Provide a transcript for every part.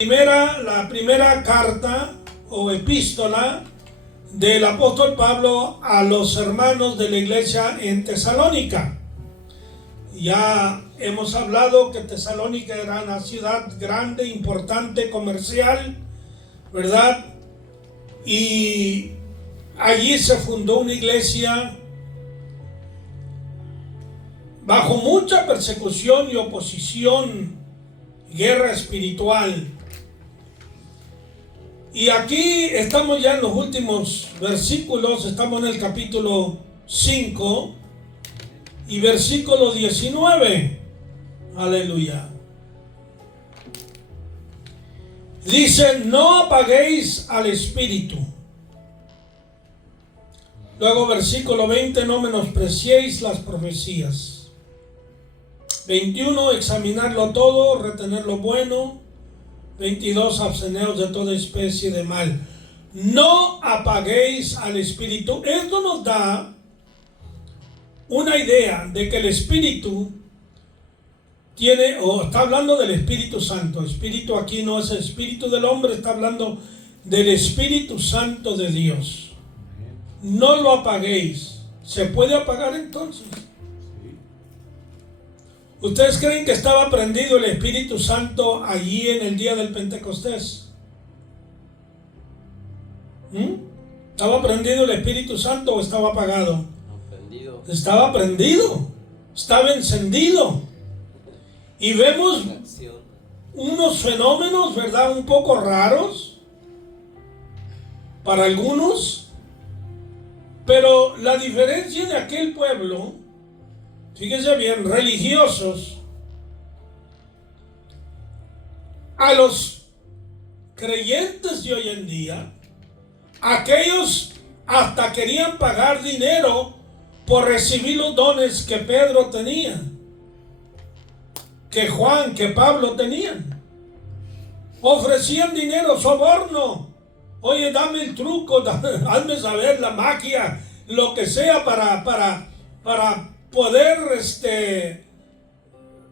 La primera carta o epístola del apóstol Pablo a los hermanos de la iglesia en Tesalónica. Ya hemos hablado que Tesalónica era una ciudad grande, importante, comercial, ¿verdad? Y allí se fundó una iglesia bajo mucha persecución y oposición, guerra espiritual. Y aquí estamos ya en los últimos versículos, estamos en el capítulo 5 y versículo 19. Aleluya. Dice: no apaguéis al espíritu. Luego versículo 20: no menospreciéis las profecías. 21: examinarlo todo, retener lo bueno. 22: absteneos de toda especie de mal. No apaguéis al espíritu. Esto nos da una idea de que el espíritu tiene, o está hablando del Espíritu Santo. Espíritu aquí no es el espíritu del hombre, está hablando del Espíritu Santo de Dios. No lo apaguéis. ¿Se puede apagar entonces? ¿Ustedes creen que estaba prendido el Espíritu Santo allí en el día del Pentecostés? ¿Estaba prendido el Espíritu Santo o estaba apagado? No, prendido. Estaba prendido, estaba encendido. Y vemos unos fenómenos, ¿verdad? Un poco raros para algunos. Pero la diferencia de aquel pueblo, fíjense bien, religiosos, a los creyentes de hoy en día, aquellos hasta querían pagar dinero por recibir los dones que Pedro tenía, que Juan, que Pablo tenían. Ofrecían dinero, soborno. Oye, dame el truco, hazme saber la magia, lo que sea para poder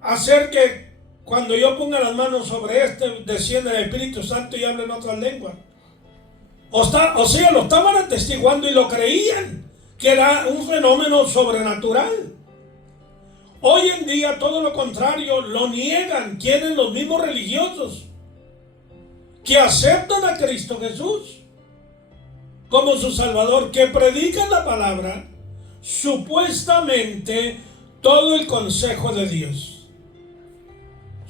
hacer que cuando yo ponga las manos sobre descienda el Espíritu Santo y hable en otras lenguas. O sea, lo estaban atestiguando y lo creían que era un fenómeno sobrenatural. Hoy en día todo lo contrario, lo niegan. ¿Quiénes? Los mismos religiosos que aceptan a Cristo Jesús como su Salvador, que predican la palabra, supuestamente todo el consejo de Dios.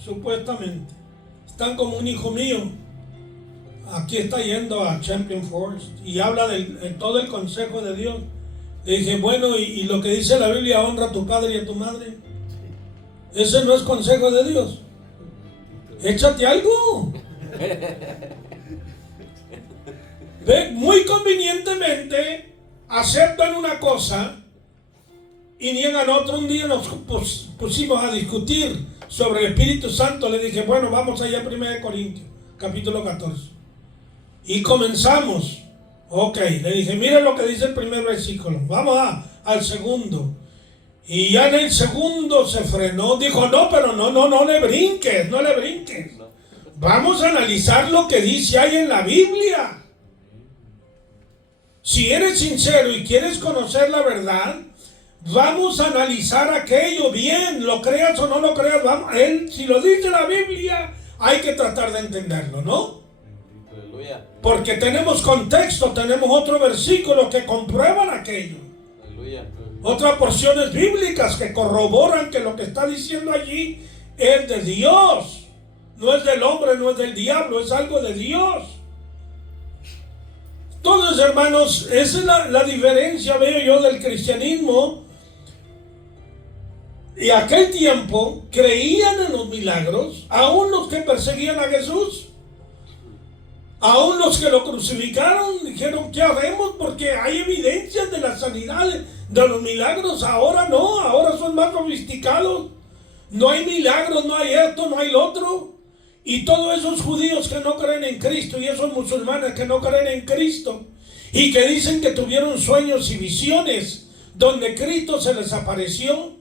Supuestamente. Están como un hijo mío. Aquí está yendo a Champion Forest y habla de todo el consejo de Dios. Le dije, bueno, y lo que dice la Biblia, honra a tu padre y a tu madre. Ese no es consejo de Dios. Échate algo. Ve, muy convenientemente aceptan una cosa y niegan otra. Un día nos pusimos a discutir sobre el Espíritu Santo. Le dije, bueno, vamos allá a 1 Corintios, capítulo 14. Y comenzamos. Ok, le dije, miren lo que dice el primer versículo. Vamos al segundo. Y ya en el segundo se frenó. Dijo, no, pero no le brinques, no le brinques. Vamos a analizar lo que dice ahí en la Biblia. Si eres sincero y quieres conocer la verdad, vamos a analizar aquello bien, lo creas o no lo creas. Vamos, si lo dice la Biblia, hay que tratar de entenderlo, ¿no? Aleluya. Porque tenemos contexto, tenemos otros versículos que comprueban aquello. Aleluya. Otras porciones bíblicas que corroboran que lo que está diciendo allí es de Dios. No es del hombre, no es del diablo, es algo de Dios. Entonces, hermanos, esa es la diferencia, veo yo, del cristianismo. Y aquel tiempo creían en los milagros, aún los que perseguían a Jesús, aún los que lo crucificaron, dijeron, ¿qué haremos? Porque hay evidencias de la sanidad, de los milagros. Ahora no, ahora son más sofisticados. No hay milagros, no hay esto, no hay lo otro. Y todos esos judíos que no creen en Cristo y esos musulmanes que no creen en Cristo y que dicen que tuvieron sueños y visiones donde Cristo se les apareció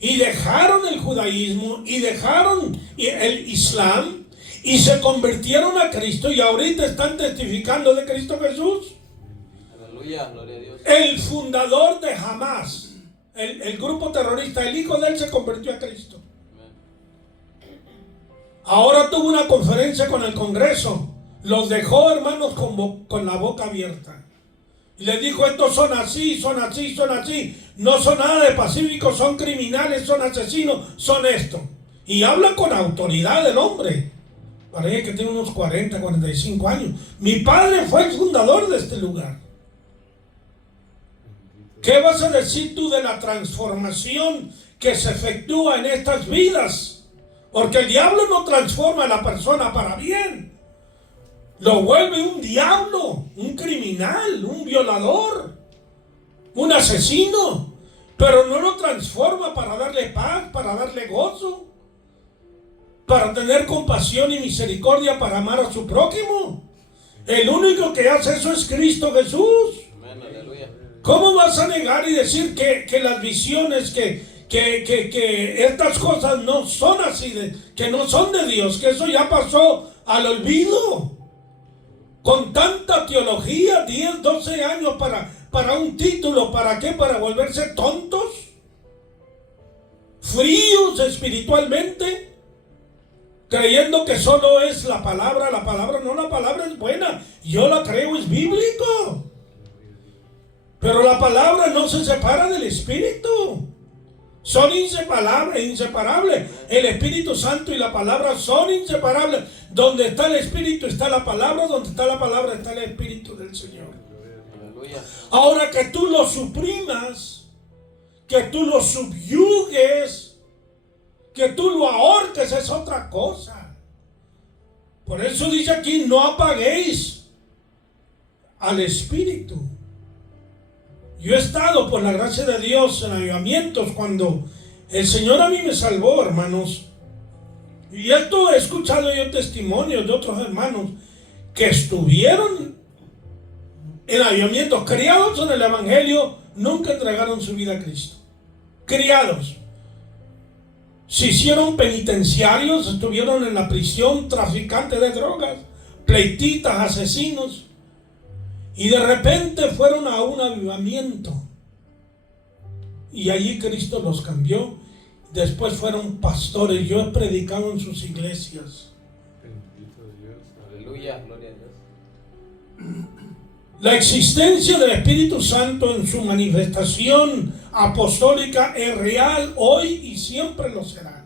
y dejaron el judaísmo y dejaron el Islam y se convirtieron a Cristo y ahorita están testificando de Cristo Jesús. Aleluya, gloria a Dios. El fundador de Hamas, el grupo terrorista, el hijo de él se convirtió a Cristo. Ahora tuvo una conferencia con el Congreso. Los dejó, hermanos, con la boca abierta. Y les dijo, estos son así, son así, son así. No son nada de pacíficos, son criminales, son asesinos, son esto. Y habla con autoridad el hombre. Parece que tiene unos 40, 45 años. Mi padre fue el fundador de este lugar. ¿Qué vas a decir tú de la transformación que se efectúa en estas vidas? Porque el diablo no transforma a la persona para bien. Lo vuelve un diablo, un criminal, un violador, un asesino. Pero no lo transforma para darle paz, para darle gozo, para tener compasión y misericordia, para amar a su prójimo. El único que hace eso es Cristo Jesús. Amén, aleluya. ¿Cómo vas a negar y decir que las visiones, que estas cosas no son así, que no son de Dios, que eso ya pasó al olvido? Con tanta teología, 10, 12 años para un título, ¿para qué? Para volverse tontos, fríos espiritualmente, creyendo que solo es la palabra no, la palabra es buena, yo la creo, es bíblico. Pero la palabra no se separa del Espíritu. Son inseparables. El Espíritu Santo y la palabra son inseparables. Donde está el Espíritu está la palabra. Donde está la palabra está el Espíritu del Señor. Aleluya. Ahora que tú lo suprimas, que tú lo subyugues, que tú lo ahorques, es otra cosa. Por eso dice aquí, no apaguéis al Espíritu. Yo he estado, por la gracia de Dios, en avivamientos cuando el Señor a mí me salvó, hermanos. Y esto he escuchado yo testimonios de otros hermanos que estuvieron en avivamientos, criados en el Evangelio, nunca entregaron su vida a Cristo. Criados. Se hicieron penitenciarios, estuvieron en la prisión, traficantes de drogas, pleititas, asesinos. Y de repente fueron a un avivamiento. Y allí Cristo los cambió. Después fueron pastores. Yo he predicado en sus iglesias. Aleluya, gloria a Dios. La existencia del Espíritu Santo en su manifestación apostólica es real hoy y siempre lo será.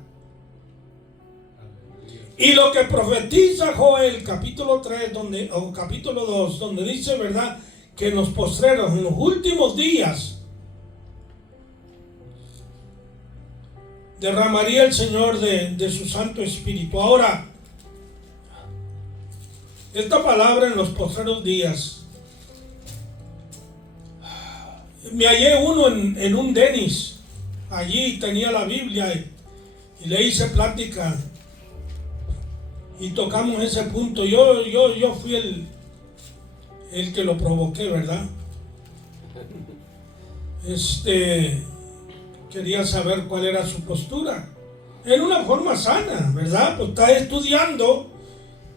Y lo que profetiza Joel capítulo 3 o capítulo 2, donde dice, ¿verdad?, que en los postreros, en los últimos días, derramaría el Señor de su Santo Espíritu. Ahora, esta palabra en los postreros días, me hallé uno en un Denis, allí tenía la Biblia y le hice plática. Y tocamos ese punto. Yo fui el que lo provoqué, ¿verdad? Quería saber cuál era su postura. En una forma sana, ¿verdad? Pues estás estudiando,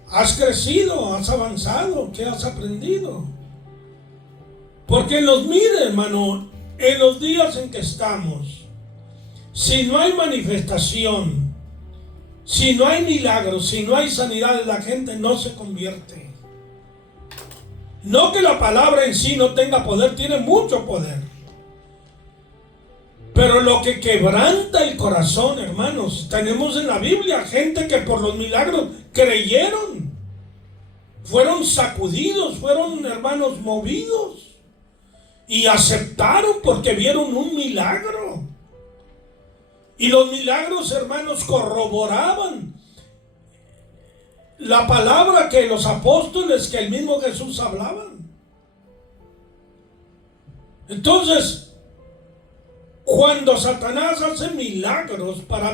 has crecido, has avanzado, ¿qué has aprendido? Porque mire, hermano, en los días en que estamos, si no hay manifestación, si no hay milagros, si no hay sanidades, la gente no se convierte. No que la palabra en sí no tenga poder, tiene mucho poder. Pero lo que quebranta el corazón, hermanos, tenemos en la Biblia gente que por los milagros creyeron. Fueron sacudidos, fueron, hermanos, movidos. Y aceptaron porque vieron un milagro. Y los milagros, hermanos, corroboraban la palabra que los apóstoles, que el mismo Jesús hablaban. Entonces, cuando Satanás hace milagros para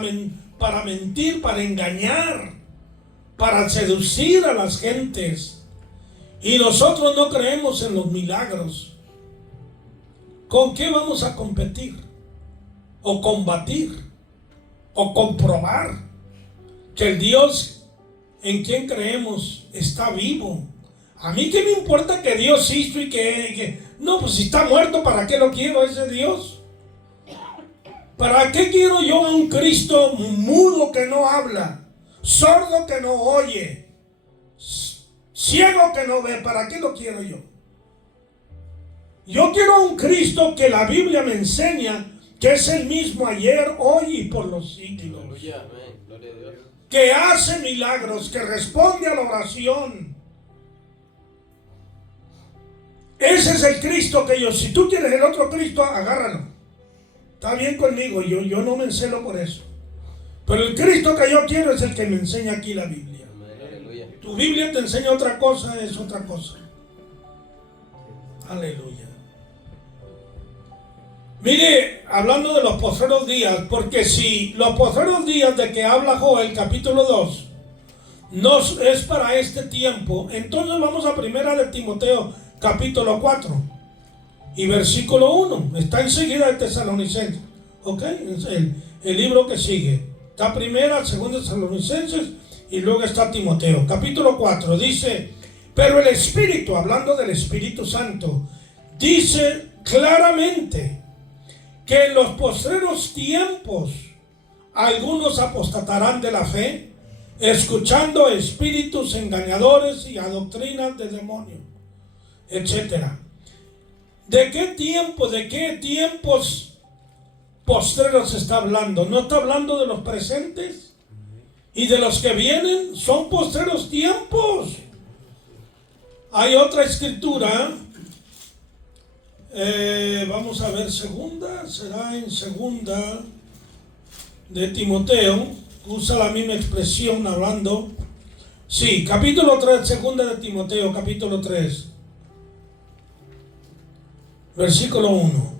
mentir, para engañar, para seducir a las gentes, y nosotros no creemos en los milagros, ¿con qué vamos a competir? O combatir, o comprobar que el Dios en quien creemos está vivo. A mí qué me importa que Dios hizo y que no, pues si está muerto, ¿para qué lo quiero ese Dios? ¿Para qué quiero yo a un Cristo mudo que no habla, sordo que no oye, ciego que no ve? ¿Para qué lo quiero yo? Yo quiero a un Cristo que la Biblia me enseña que es el mismo ayer, hoy y por los siglos. Aleluya, amén. Gloria a Dios. Que hace milagros, que responde a la oración. Ese es el Cristo que yo, si tú quieres el otro Cristo, agárralo. Está bien conmigo, yo no me encelo por eso. Pero el Cristo que yo quiero es el que me enseña aquí la Biblia. Amén. Aleluya. Tu Biblia te enseña otra cosa, es otra cosa. Aleluya. Mire, hablando de los postreros días, porque si los postreros días de que habla Joel, capítulo 2, no es para este tiempo, entonces vamos a primera de Timoteo, capítulo 4 y versículo 1. Está enseguida de Tesalonicenses, ¿ok? Es el libro que sigue. Está primera, segunda Tesalonicenses y luego está Timoteo. Capítulo 4 dice: pero el Espíritu, hablando del Espíritu Santo, dice claramente que en los postreros tiempos algunos apostatarán de la fe, escuchando espíritus engañadores y a doctrinas de demonios, etcétera. ¿De qué tiempos postreros está hablando? No está hablando de los presentes y de los que vienen. Son postreros tiempos. Hay otra escritura, vamos a ver, será en segunda de Timoteo, usa la misma expresión hablando. Sí, capítulo 3, segunda de Timoteo, capítulo 3, versículo 1.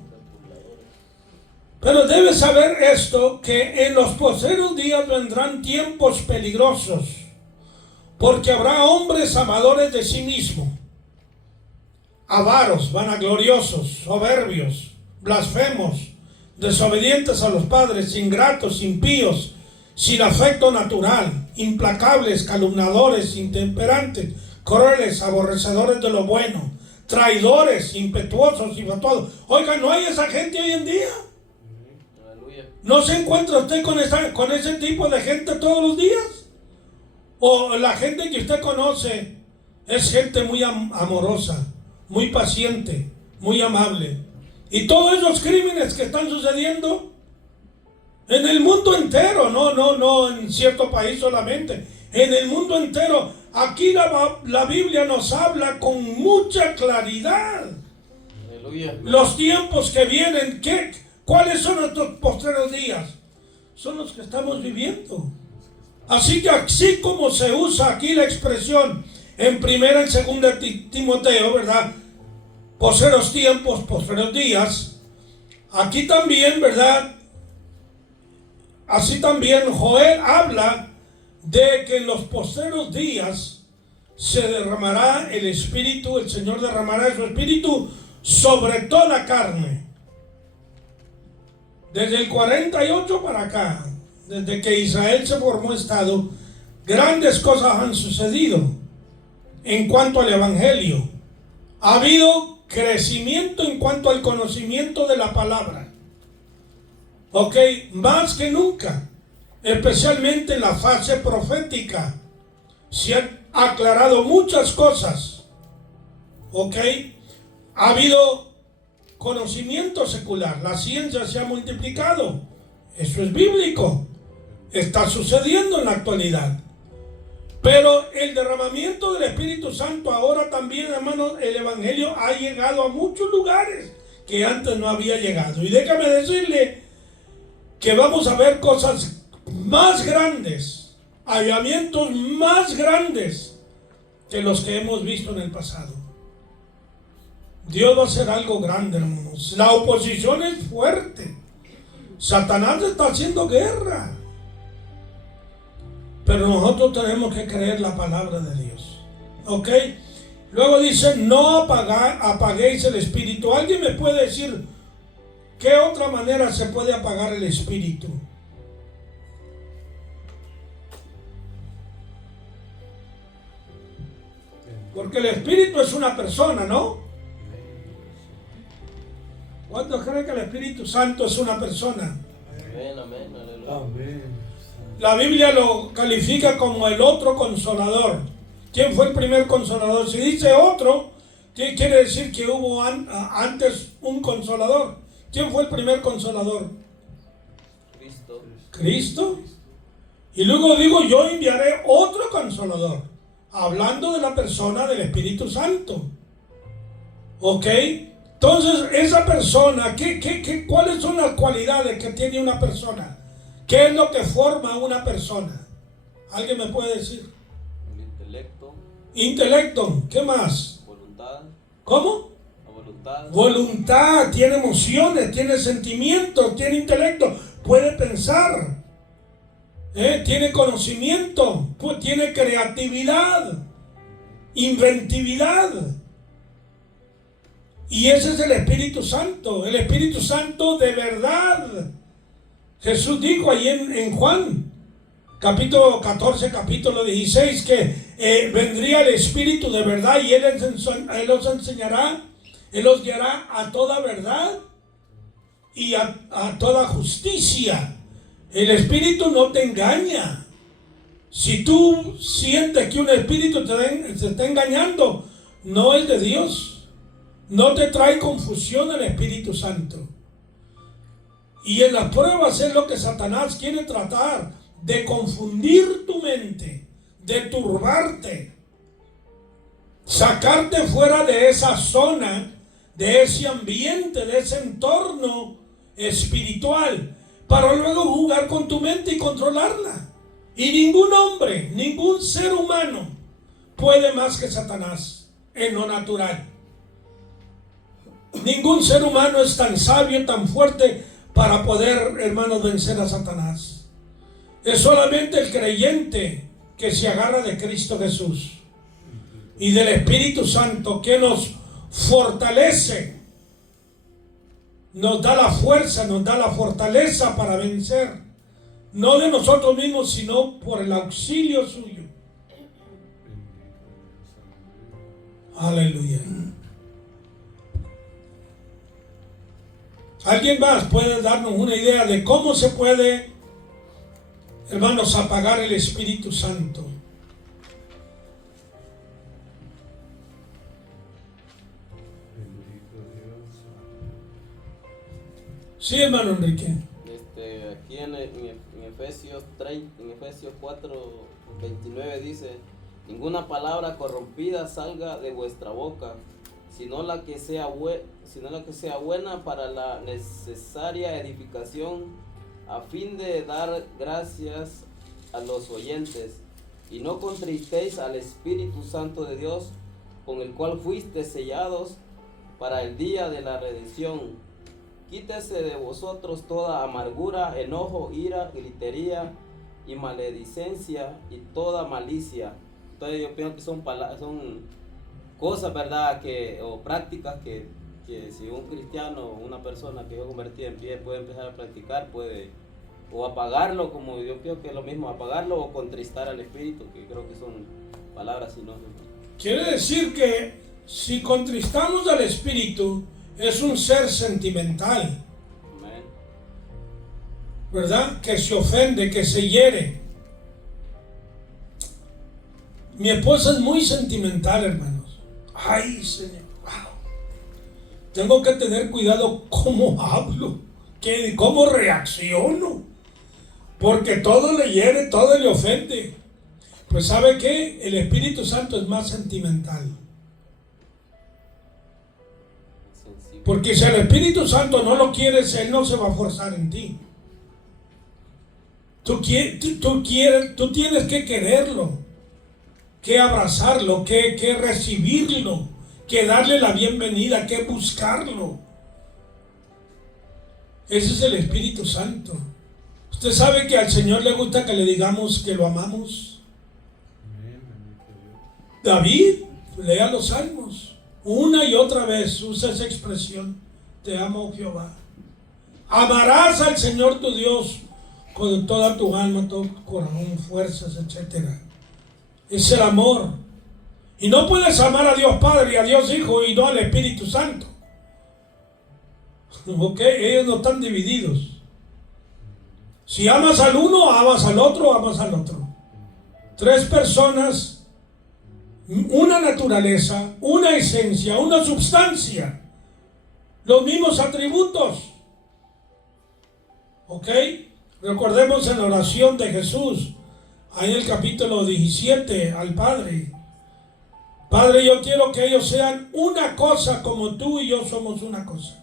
Pero debes saber esto, que en los postreros días vendrán tiempos peligrosos, porque habrá hombres amadores de sí mismos, avaros, vanagloriosos, soberbios, blasfemos, desobedientes a los padres, ingratos, impíos, sin afecto natural, implacables, calumniadores, intemperantes, crueles, aborrecedores de lo bueno, traidores, impetuosos, infatuados. Oiga, ¿no hay esa gente hoy en día? Aleluya. ¿No se encuentra usted con ese tipo de gente todos los días? ¿O la gente que usted conoce es gente muy amorosa, muy paciente, muy amable? Y todos esos crímenes que están sucediendo en el mundo entero, no en cierto país solamente, en el mundo entero. Aquí la Biblia nos habla con mucha claridad. Aleluya. Los tiempos que vienen, ¿cuáles son nuestros postreros días? Son los que estamos viviendo. Así que así como se usa aquí la expresión en primera y segunda Timoteo, ¿verdad? Postreros tiempos, postreros días. Aquí también, ¿verdad? Así también Joel habla de que en los postreros días se derramará el Espíritu, el Señor derramará su Espíritu sobre toda carne. Desde el 48 para acá, desde que Israel se formó Estado, grandes cosas han sucedido en cuanto al Evangelio. Ha habido crecimiento en cuanto al conocimiento de la palabra. Ok, más que nunca, especialmente en la fase profética, se han aclarado muchas cosas. Ok, ha habido conocimiento secular, la ciencia se ha multiplicado. Eso es bíblico, está sucediendo en la actualidad. Pero el derramamiento del Espíritu Santo ahora también, hermanos, el Evangelio ha llegado a muchos lugares que antes no había llegado. Y déjame decirle que vamos a ver cosas más grandes, avivamientos más grandes que los que hemos visto en el pasado. Dios va a hacer algo grande, hermanos. La oposición es fuerte. Satanás está haciendo guerra. Pero nosotros tenemos que creer la palabra de Dios. ¿Ok? Luego dice, no apaguéis el espíritu. ¿Alguien me puede decir qué otra manera se puede apagar el espíritu? Porque el Espíritu es una persona, ¿no? ¿Cuántos creen que el Espíritu Santo es una persona? Amén, amén, aleluya. Amén. La Biblia lo califica como el otro consolador. ¿Quién fue el primer consolador? Si dice otro, ¿qué quiere decir? Que hubo antes un consolador. ¿Quién fue el primer consolador? Cristo. Cristo. Y luego digo, yo enviaré otro consolador, hablando de la persona del Espíritu Santo. ¿Ok? Entonces, esa persona, ¿cuáles son las cualidades que tiene una persona? ¿Qué es lo que forma a una persona? ¿Alguien me puede decir? El intelecto. Intelecto. ¿Qué más? Voluntad. ¿Cómo? La voluntad. Voluntad, tiene emociones, tiene sentimientos, tiene intelecto, puede pensar, tiene conocimiento, pues tiene creatividad, inventividad. Y ese es el Espíritu Santo. El Espíritu Santo de verdad. Jesús dijo ahí en Juan, capítulo 14, capítulo 16, que vendría el Espíritu de verdad y Él los enseñará, Él los guiará a toda verdad y a toda justicia. El Espíritu no te engaña. Si tú sientes que un espíritu te está engañando, no es de Dios. No te trae confusión el Espíritu Santo. Y en las pruebas es lo que Satanás quiere tratar, de confundir tu mente, de turbarte, sacarte fuera de esa zona, de ese ambiente, de ese entorno espiritual, para luego jugar con tu mente y controlarla. Y ningún hombre, ningún ser humano puede más que Satanás en lo natural. Ningún ser humano es tan sabio, tan fuerte para poder, hermanos, vencer a Satanás. Es solamente el creyente que se agarra de Cristo Jesús y del Espíritu Santo, que nos fortalece, nos da la fuerza, nos da la fortaleza para vencer, no de nosotros mismos, sino por el auxilio suyo. Aleluya. ¿Alguien más puede darnos una idea de cómo se puede, hermanos, apagar el Espíritu Santo? Sí, hermano Enrique. Aquí en Efesios 4, 29 dice: ninguna palabra corrompida salga de vuestra boca, sino la que sea buena para la necesaria edificación, a fin de dar gracias a los oyentes. Y no contristéis al Espíritu Santo de Dios, con el cual fuisteis sellados para el día de la redención. Quítese de vosotros toda amargura, enojo, ira, gritería y maledicencia y toda malicia. Entonces yo pienso que son cosas, ¿verdad? O prácticas que si un cristiano o una persona que yo convertí en pie puede empezar a practicar, puede o apagarlo, como yo creo que es lo mismo, apagarlo o contristar al Espíritu, que creo que son palabras sinónimas. Quiere decir que si contristamos al Espíritu, es un ser sentimental. Amén. ¿Verdad? Que se ofende, que se hiere. Mi esposa es muy sentimental, hermanos. Ay, Señor, wow. Tengo que tener cuidado cómo hablo, cómo reacciono, porque todo le hiere, todo le ofende. Pues ¿sabe qué? El Espíritu Santo es más sentimental. Porque si el Espíritu Santo no lo quieres, Él no se va a forzar en ti. Tú tienes que quererlo, que abrazarlo, que recibirlo, que darle la bienvenida, que buscarlo. Ese es el Espíritu Santo. ¿Usted sabe que al Señor le gusta que le digamos que lo amamos? David, lea los salmos. Una y otra vez usa esa expresión: te amo, Jehová. Amarás al Señor tu Dios con toda tu alma, todo tu corazón, fuerzas, etc. Es el amor. Y no puedes amar a Dios Padre y a Dios Hijo y no al Espíritu Santo. ¿Ok? Ellos no están divididos. Si amas al uno, amas al otro, amas al otro. Tres personas, una naturaleza, una esencia, una substancia, los mismos atributos. ¿Ok? Recordemos en la oración de Jesús, ahí en el capítulo 17, al Padre. Padre, yo quiero que ellos sean una cosa como tú y yo somos una cosa.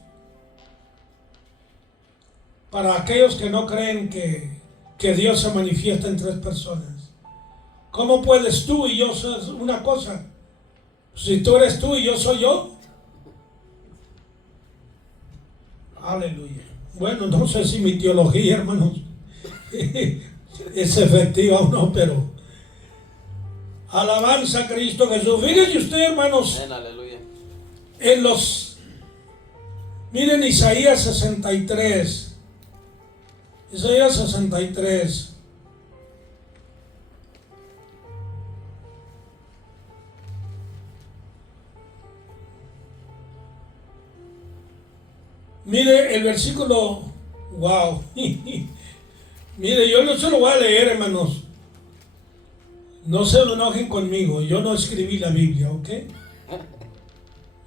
Para aquellos que no creen que Dios se manifiesta en tres personas. ¿Cómo puedes tú y yo ser una cosa? Si tú eres tú y yo soy yo. Aleluya. Bueno, no sé si mi teología, hermanos, es efectiva o no, pero alabanza a Cristo Jesús. Fíjense usted, hermanos, aleluya. Miren Isaías 63. Isaías 63. Mire el versículo, wow. Mire, yo no se lo voy a leer, hermanos. No se enojen conmigo, yo no escribí la Biblia, ¿ok?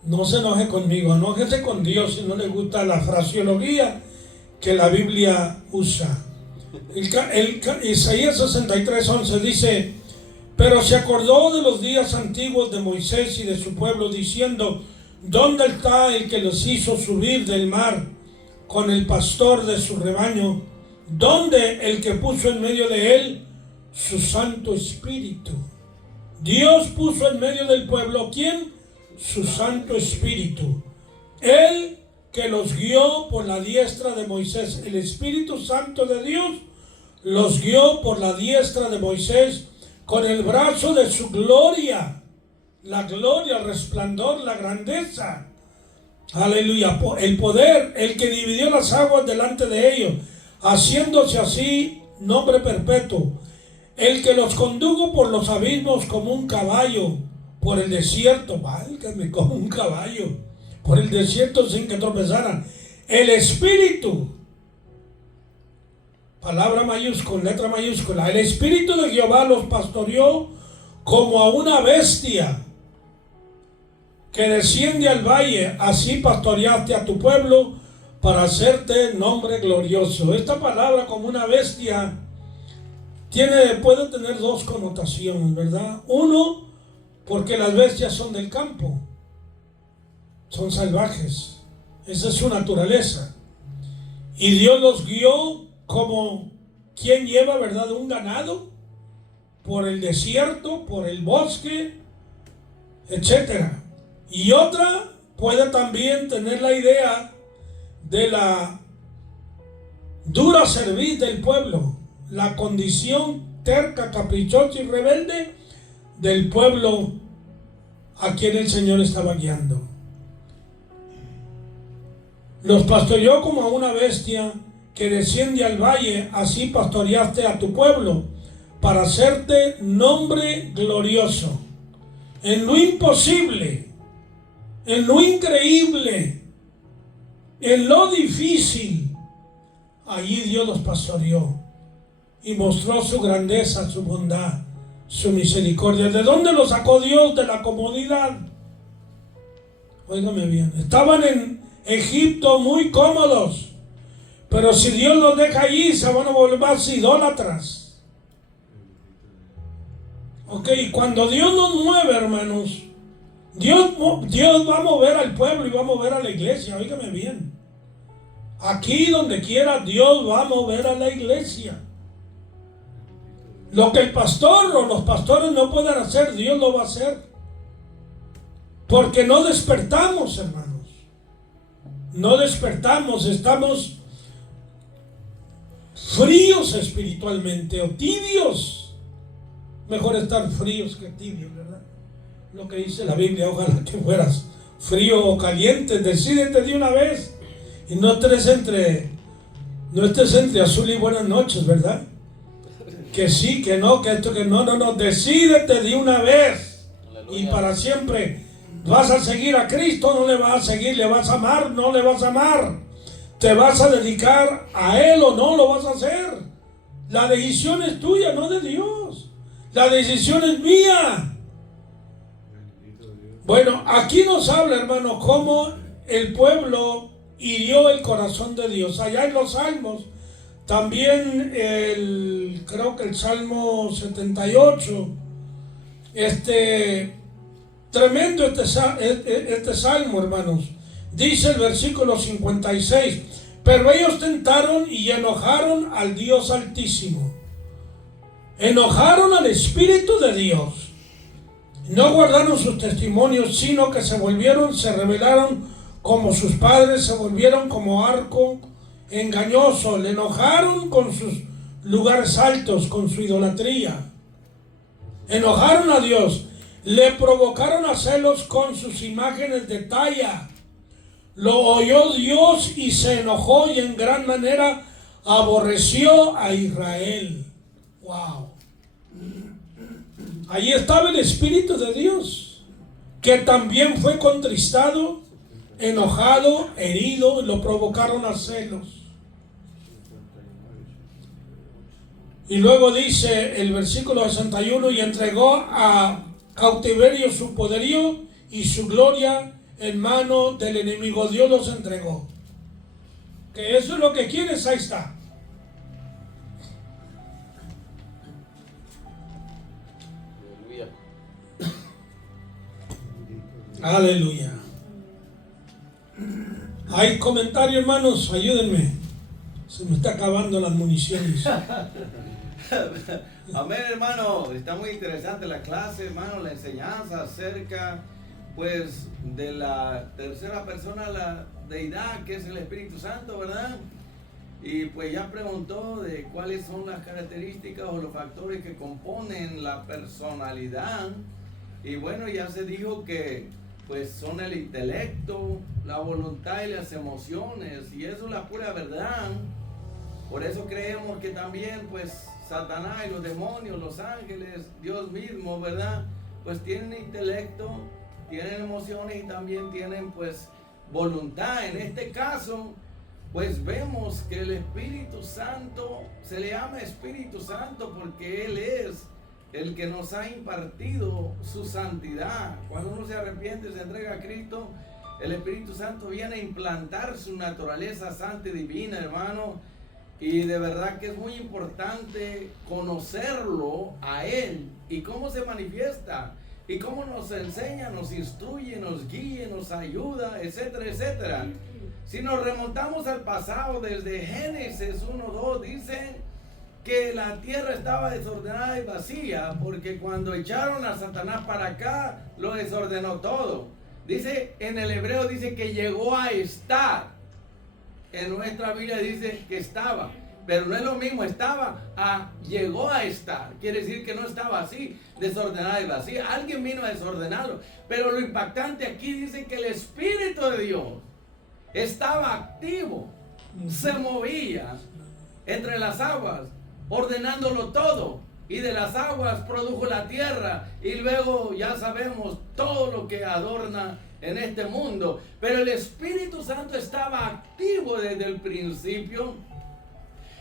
No se enoje conmigo, enójese con Dios si no le gusta la fraseología que la Biblia usa. Isaías 63:11 dice: pero se acordó de los días antiguos de Moisés y de su pueblo, diciendo: ¿dónde está el que los hizo subir del mar con el pastor de su rebaño? ¿Dónde el que puso en medio de él su Santo Espíritu? Dios puso en medio del pueblo, ¿quién? Su Santo Espíritu. Él que los guió por la diestra de Moisés. El Espíritu Santo de Dios los guió por la diestra de Moisés con el brazo de su gloria. La gloria, el resplandor, la grandeza. Aleluya. El poder, el que dividió las aguas delante de ellos, haciéndose así nombre perpetuo. El que los condujo por los abismos como un caballo, por el desierto, válgame, como un caballo, por el desierto sin que tropezaran. El Espíritu, palabra mayúscula, letra mayúscula, el Espíritu de Jehová los pastoreó como a una bestia que desciende al valle, así pastoreaste a tu pueblo para hacerte nombre glorioso. Esta palabra como una bestia puede tener dos connotaciones, ¿verdad? Uno, porque las bestias son del campo, son salvajes, esa es su naturaleza. Y Dios los guió como quien lleva, ¿verdad?, un ganado por el desierto, por el bosque, etcétera. Y otra puede también tener la idea de la dura cerviz del pueblo, la condición terca, caprichosa y rebelde del pueblo a quien el Señor estaba guiando. Los pastoreó como a una bestia que desciende al valle, así pastoreaste a tu pueblo para hacerte nombre glorioso. En lo imposible, en lo increíble, en lo difícil, allí Dios los pastoreó y mostró su grandeza, su bondad, su misericordia. ¿De dónde los sacó Dios? De la comodidad. Óigame bien, estaban en Egipto muy cómodos, pero si Dios los deja allí, se van a volver más idólatras. Ok, cuando Dios nos mueve, hermanos, Dios va a mover al pueblo y va a mover a la iglesia. Óigame bien, aquí donde quiera Dios va a mover a la iglesia. Lo que el pastor o los pastores no puedan hacer, Dios lo va a hacer. Porque no despertamos, hermanos. No despertamos, estamos fríos espiritualmente o tibios. Mejor estar fríos que tibios, ¿verdad? Lo que dice la Biblia, ojalá que fueras frío o caliente. Decídete de una vez y no estés entre azul y buenas noches, ¿verdad? Que sí, que no, que esto, que no, decídete de una vez. y para siempre. ¿Vas a seguir a Cristo? No le vas a seguir. ¿Le vas a amar? No le vas a amar. ¿Te vas a dedicar a Él o no lo vas a hacer? La decisión es tuya, no de Dios. La decisión es mía. Bueno, aquí nos habla, hermano, cómo el pueblo hirió el corazón de Dios. Allá en los Salmos, también creo que el Salmo 78, tremendo este salmo, hermanos. Dice el versículo 56, pero ellos tentaron y enojaron al Dios Altísimo. Enojaron al Espíritu de Dios. No guardaron sus testimonios, sino que se rebelaron como sus padres, se volvieron como arco engañoso. Le enojaron con sus lugares altos, con su idolatría. Enojaron a Dios. Le provocaron a celos con sus imágenes de talla. Lo oyó Dios y se enojó y en gran manera aborreció a Israel. Wow. Allí estaba el Espíritu de Dios, que también fue contristado, enojado, herido, lo provocaron a celos. Y luego dice el versículo 61, y entregó a cautiverio su poderío y su gloria en mano del enemigo. Dios los entregó. Que eso es lo que quieres, ahí está. Aleluya. Hay comentarios, hermanos, ayúdenme. Se me está acabando las municiones. Amén, hermano. Está muy interesante la clase, hermano, la enseñanza acerca, pues, de la tercera persona, la deidad, que es el Espíritu Santo, ¿verdad? Y pues ya preguntó de cuáles son las características o los factores que componen la personalidad. Y bueno, ya se dijo que pues son el intelecto, la voluntad y las emociones, y eso es la pura verdad. Por eso creemos que también pues Satanás y los demonios, los ángeles, Dios mismo, ¿verdad? Pues tienen intelecto, tienen emociones y también tienen pues voluntad. En este caso, pues vemos que el Espíritu Santo, se le llama Espíritu Santo porque Él es el que nos ha impartido su santidad. Cuando uno se arrepiente y se entrega a Cristo, el Espíritu Santo viene a implantar su naturaleza santa y divina, hermano. Y de verdad que es muy importante conocerlo a Él y cómo se manifiesta y cómo nos enseña, nos instruye, nos guía, nos ayuda, etcétera, etcétera. Si nos remontamos al pasado, desde Génesis 1:2 dice que la tierra estaba desordenada y vacía, porque cuando echaron a Satanás para acá, lo desordenó todo. Dice, en el hebreo dice que llegó a estar. En nuestra Biblia dice que estaba, pero no es lo mismo, estaba a llegó a estar. Quiere decir que no estaba así, desordenada y vacía. Alguien vino a desordenarlo. Pero lo impactante aquí dice que el Espíritu de Dios estaba activo, se movía entre las aguas, ordenándolo todo, y de las aguas produjo la tierra, y luego ya sabemos todo lo que adorna en este mundo. Pero el Espíritu Santo estaba activo desde el principio.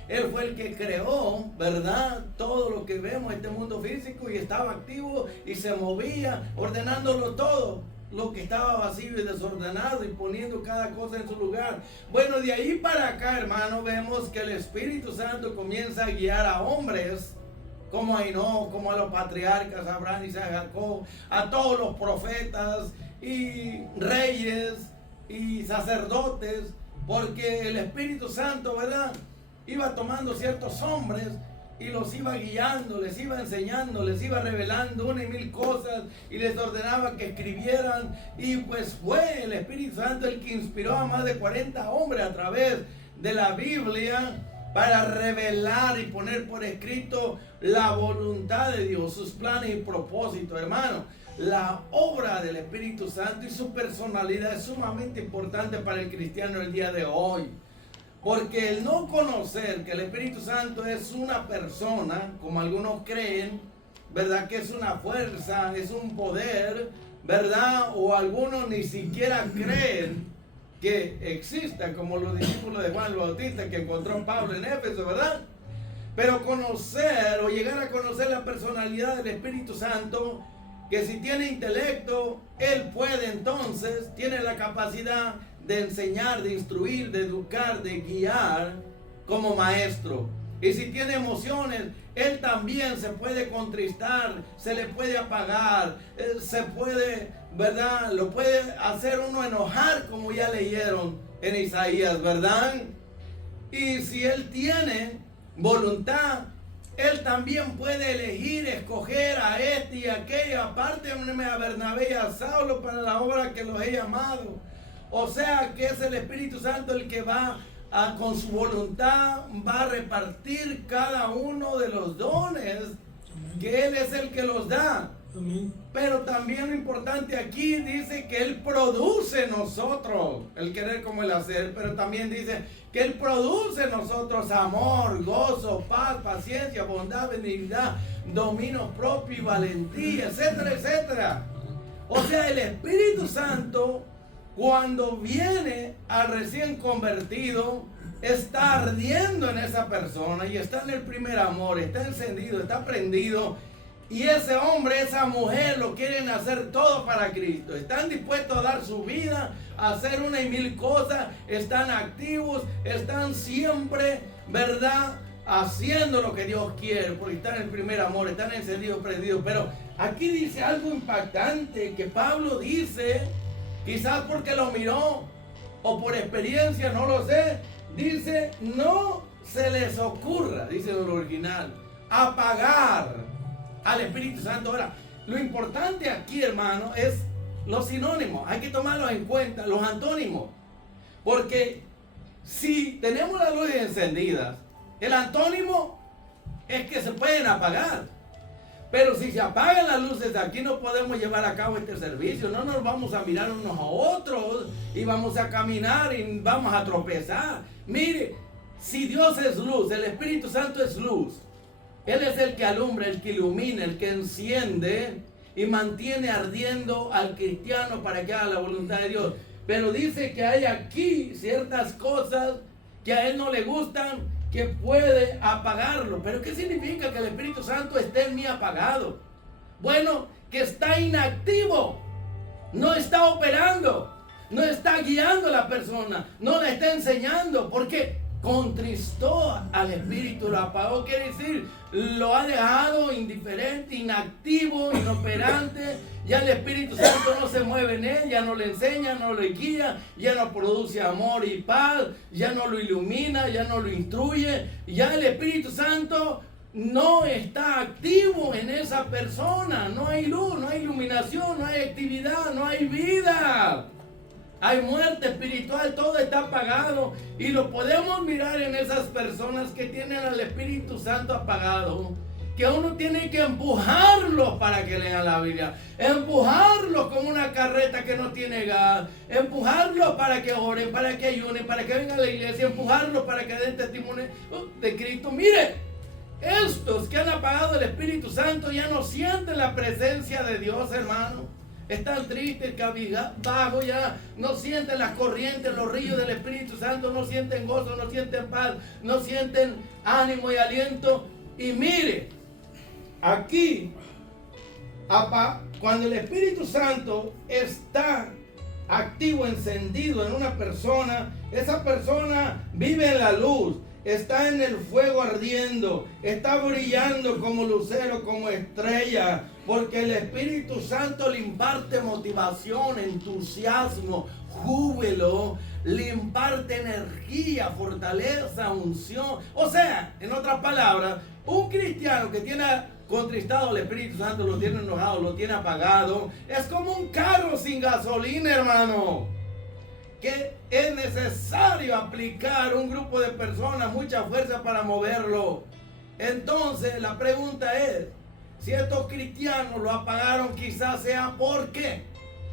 Él fue el que creó, ¿verdad?, todo lo que vemos en este mundo físico, y estaba activo y se movía, ordenándolo todo, lo que estaba vacío y desordenado, y poniendo cada cosa en su lugar. Bueno, de ahí para acá, hermano, vemos que el Espíritu Santo comienza a guiar a hombres como a Enoc, como a los patriarcas, a Abraham, Isaac, Jacob, a todos los profetas y reyes y sacerdotes, porque el Espíritu Santo, ¿verdad?, iba tomando ciertos hombres y los iba guiando, les iba enseñando, les iba revelando una y mil cosas, y les ordenaba que escribieran. Y pues fue el Espíritu Santo el que inspiró a más de 40 hombres a través de la Biblia para revelar y poner por escrito la voluntad de Dios, sus planes y propósitos, hermano. La obra del Espíritu Santo y su personalidad es sumamente importante para el cristiano el día de hoy. Porque el no conocer que el Espíritu Santo es una persona, como algunos creen, ¿verdad? Que es una fuerza, es un poder, ¿verdad? O algunos ni siquiera creen que exista, como los discípulos de Juan el Bautista que encontró Pablo en Éfeso, ¿verdad? Pero conocer o llegar a conocer la personalidad del Espíritu Santo, que si tiene intelecto, él puede entonces, tiene la capacidad de enseñar, de instruir, de educar, de guiar como maestro. Y si tiene emociones, él también se puede contristar, se le puede apagar, se puede, ¿verdad? Lo puede hacer uno enojar, como ya leyeron en Isaías, ¿verdad? Y si él tiene voluntad, él también puede elegir, escoger a este y a aquello, apártenme a Bernabé y a Saulo para la obra que los he llamado. O sea que es el Espíritu Santo el que va con su voluntad, va a repartir cada uno de los dones, que Él es el que los da. Amén. Pero también lo importante aquí dice que Él produce en nosotros el querer como el hacer, pero también dice que Él produce en nosotros amor, gozo, paz, paciencia, bondad, benignidad, dominio propio y valentía, etcétera, etcétera. O sea, el Espíritu Santo, cuando viene al recién convertido, está ardiendo en esa persona y está en el primer amor, está encendido, está prendido. Y ese hombre, esa mujer lo quieren hacer todo para Cristo. Están dispuestos a dar su vida, a hacer una y mil cosas. Están activos, están siempre, ¿verdad?, haciendo lo que Dios quiere, porque están en el primer amor, están encendidos, prendidos. Pero aquí dice algo impactante que Pablo dice, quizás porque lo miró o por experiencia, no lo sé. Dice, no se les ocurra, dice en el original, apagar al Espíritu Santo. Ahora, lo importante aquí, hermano, es los sinónimos. Hay que tomarlos en cuenta, los antónimos. Porque si tenemos las luces encendidas, el antónimo es que se pueden apagar. Pero si se apagan las luces, aquí no podemos llevar a cabo este servicio. No nos vamos a mirar unos a otros y vamos a caminar y vamos a tropezar. Mire, si Dios es luz, el Espíritu Santo es luz. Él es el que alumbra, el que ilumina, el que enciende y mantiene ardiendo al cristiano para que haga la voluntad de Dios. Pero dice que hay aquí ciertas cosas que a él no le gustan, que puede apagarlo. ¿Pero qué significa que el Espíritu Santo esté en mí apagado? Bueno, que está inactivo, no está operando, no está guiando a la persona, no la está enseñando, porque contristó al Espíritu, lo apagó, quiere decir, lo ha dejado indiferente, inactivo, inoperante. Ya el Espíritu Santo no se mueve en él, ya no le enseña, no le guía, ya no produce amor y paz, ya no lo ilumina, ya no lo instruye. Ya el Espíritu Santo no está activo en esa persona, no hay luz, no hay iluminación, no hay actividad, no hay vida. Hay muerte espiritual, todo está apagado. Y lo podemos mirar en esas personas que tienen al Espíritu Santo apagado. Que uno tiene que empujarlos para que lean la Biblia. Empujarlos como una carreta que no tiene gas. Empujarlos para que oren, para que ayunen, para que vengan a la iglesia. Empujarlos para que den testimonio de Cristo. Mire, estos que han apagado el Espíritu Santo ya no sienten la presencia de Dios, hermano. Están tristes, cabizbajos, ya no sienten las corrientes, los ríos del Espíritu Santo, no sienten gozo, no sienten paz, no sienten ánimo y aliento. Y mire, aquí, cuando el Espíritu Santo está activo, encendido en una persona, esa persona vive en la luz, está en el fuego ardiendo, está brillando como lucero, como estrella, porque el Espíritu Santo le imparte motivación, entusiasmo, júbilo, le imparte energía, fortaleza, unción. O sea, en otras palabras, un cristiano que tiene contristado al Espíritu Santo, lo tiene enojado, lo tiene apagado, es como un carro sin gasolina, hermano, que es necesario aplicar un grupo de personas, mucha fuerza para moverlo. Entonces la pregunta es, si estos cristianos lo apagaron, quizás sea ¿por qué?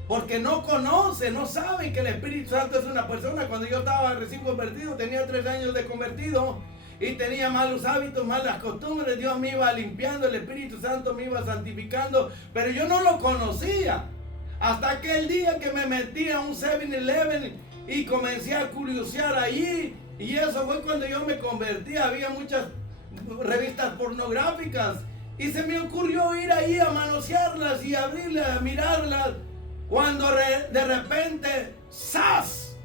Porque no conocen, no saben que el Espíritu Santo es una persona. Cuando yo estaba recién convertido, tenía 3 años de convertido, y tenía malos hábitos, malas costumbres. Dios me iba limpiando, el Espíritu Santo me iba santificando, pero yo no lo conocía. Hasta aquel día que me metí a un 7-Eleven y comencé a curiosear allí, y eso fue cuando yo me convertí. Había muchas revistas pornográficas y se me ocurrió ir ahí a manosearlas y abrirlas, a mirarlas, cuando de repente, ¡zas!,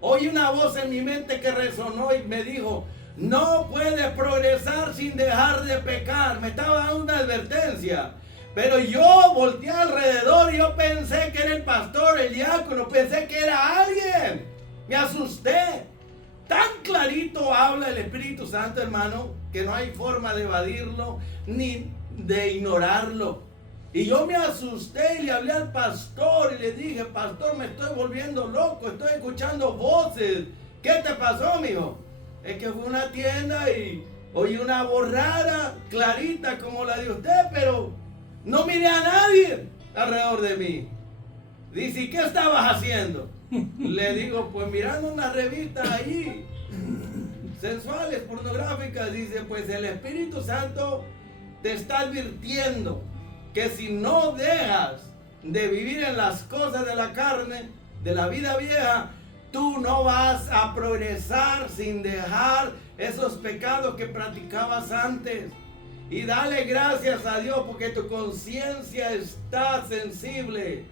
oí una voz en mi mente que resonó y me dijo: no puedes progresar sin dejar de pecar. Me estaba dando una advertencia. Pero yo volteé alrededor y yo pensé que era el pastor, el diácono, pensé que era alguien. Me asusté. Tan clarito habla el Espíritu Santo, hermano, que no hay forma de evadirlo ni de ignorarlo. Y yo me asusté y le hablé al pastor y le dije: pastor, me estoy volviendo loco, estoy escuchando voces. ¿Qué te pasó, mijo? Es que fue a una tienda y oí una voz rara, clarita como la de usted, pero no miré a nadie alrededor de mí. Dice: ¿y qué estabas haciendo? Le digo: pues mirando unas revistas ahí, sensuales, pornográficas. Dice: pues el Espíritu Santo te está advirtiendo que si no dejas de vivir en las cosas de la carne, de la vida vieja, tú no vas a progresar sin dejar esos pecados que practicabas antes. Y dale gracias a Dios porque tu conciencia está sensible.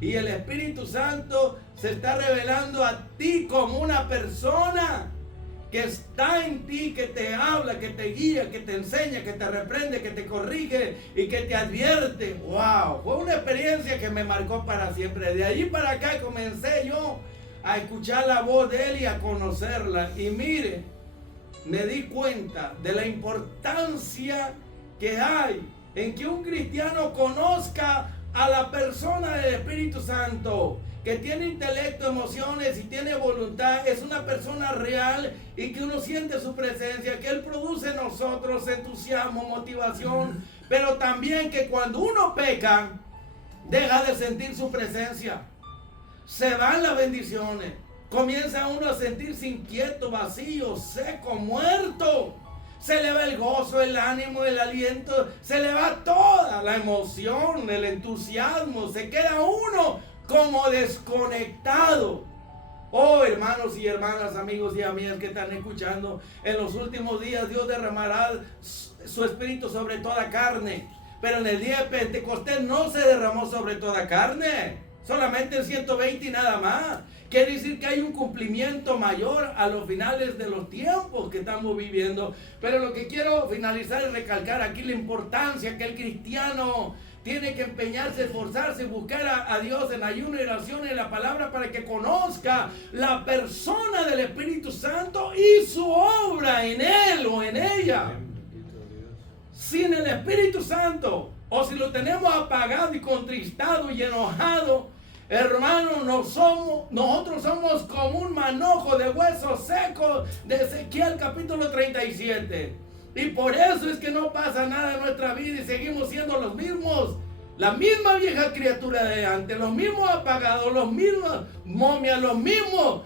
Y el Espíritu Santo se está revelando a ti como una persona que está en ti, que te habla, que te guía, que te enseña, que te reprende, que te corrige y que te advierte. ¡Wow! Fue una experiencia que me marcó para siempre. De allí para acá comencé yo a escuchar la voz de Él y a conocerla. Y mire, me di cuenta de la importancia que hay en que un cristiano conozca a la persona del Espíritu Santo, que tiene intelecto, emociones y tiene voluntad. Es una persona real y que uno siente su presencia, que Él produce en nosotros entusiasmo, motivación, pero también que cuando uno peca, deja de sentir su presencia. Se van las bendiciones. Comienza uno a sentirse inquieto, vacío, seco, muerto. Se le va el gozo, el ánimo, el aliento. Se le va toda la emoción, el entusiasmo. Se queda uno como desconectado. Oh, hermanos y hermanas, amigos y amigas que están escuchando, en los últimos días Dios derramará su espíritu sobre toda carne. Pero en el día de Pentecostés no se derramó sobre toda carne. Solamente el 120 y nada más. Quiere decir que hay un cumplimiento mayor a los finales de los tiempos que estamos viviendo. Pero lo que quiero finalizar es recalcar aquí la importancia que el cristiano tiene que empeñarse, esforzarse, buscar a Dios en ayuno y oración en la palabra para que conozca la persona del Espíritu Santo y su obra en él o en ella. Sin el Espíritu Santo, o si lo tenemos apagado y contristado y enojado, hermano, nosotros somos como un manojo de huesos secos de Ezequiel capítulo 37. Y por eso es que no pasa nada en nuestra vida y seguimos siendo los mismos. La misma vieja criatura de antes, los mismos apagados, los mismos momias, los mismos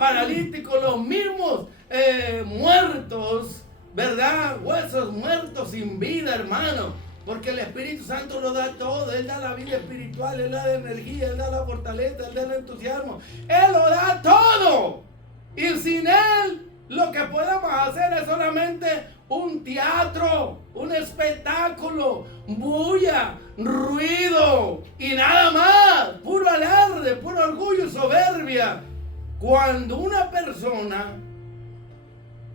paralíticos, los mismos muertos, ¿verdad? Huesos muertos sin vida, hermano. Porque el Espíritu Santo lo da todo. Él da la vida espiritual, Él da la energía, Él da la fortaleza, Él da el entusiasmo. Él lo da todo. Y sin Él, lo que podemos hacer es solamente un teatro, un espectáculo, bulla, ruido y nada más. Puro alarde, puro orgullo y soberbia. Cuando una persona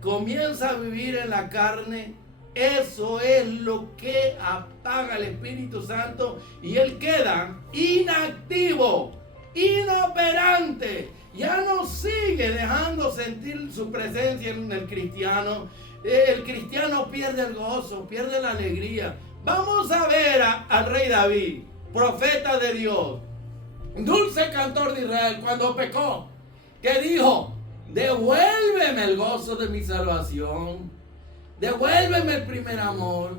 comienza a vivir en la carne, eso es lo que apaga el Espíritu Santo y él queda inactivo, inoperante. Ya no sigue dejando sentir su presencia en el cristiano. El cristiano pierde el gozo, pierde la alegría. Vamos a ver al rey David, profeta de Dios, dulce cantor de Israel, cuando pecó, que dijo: devuélveme el gozo de mi salvación, devuélveme el primer amor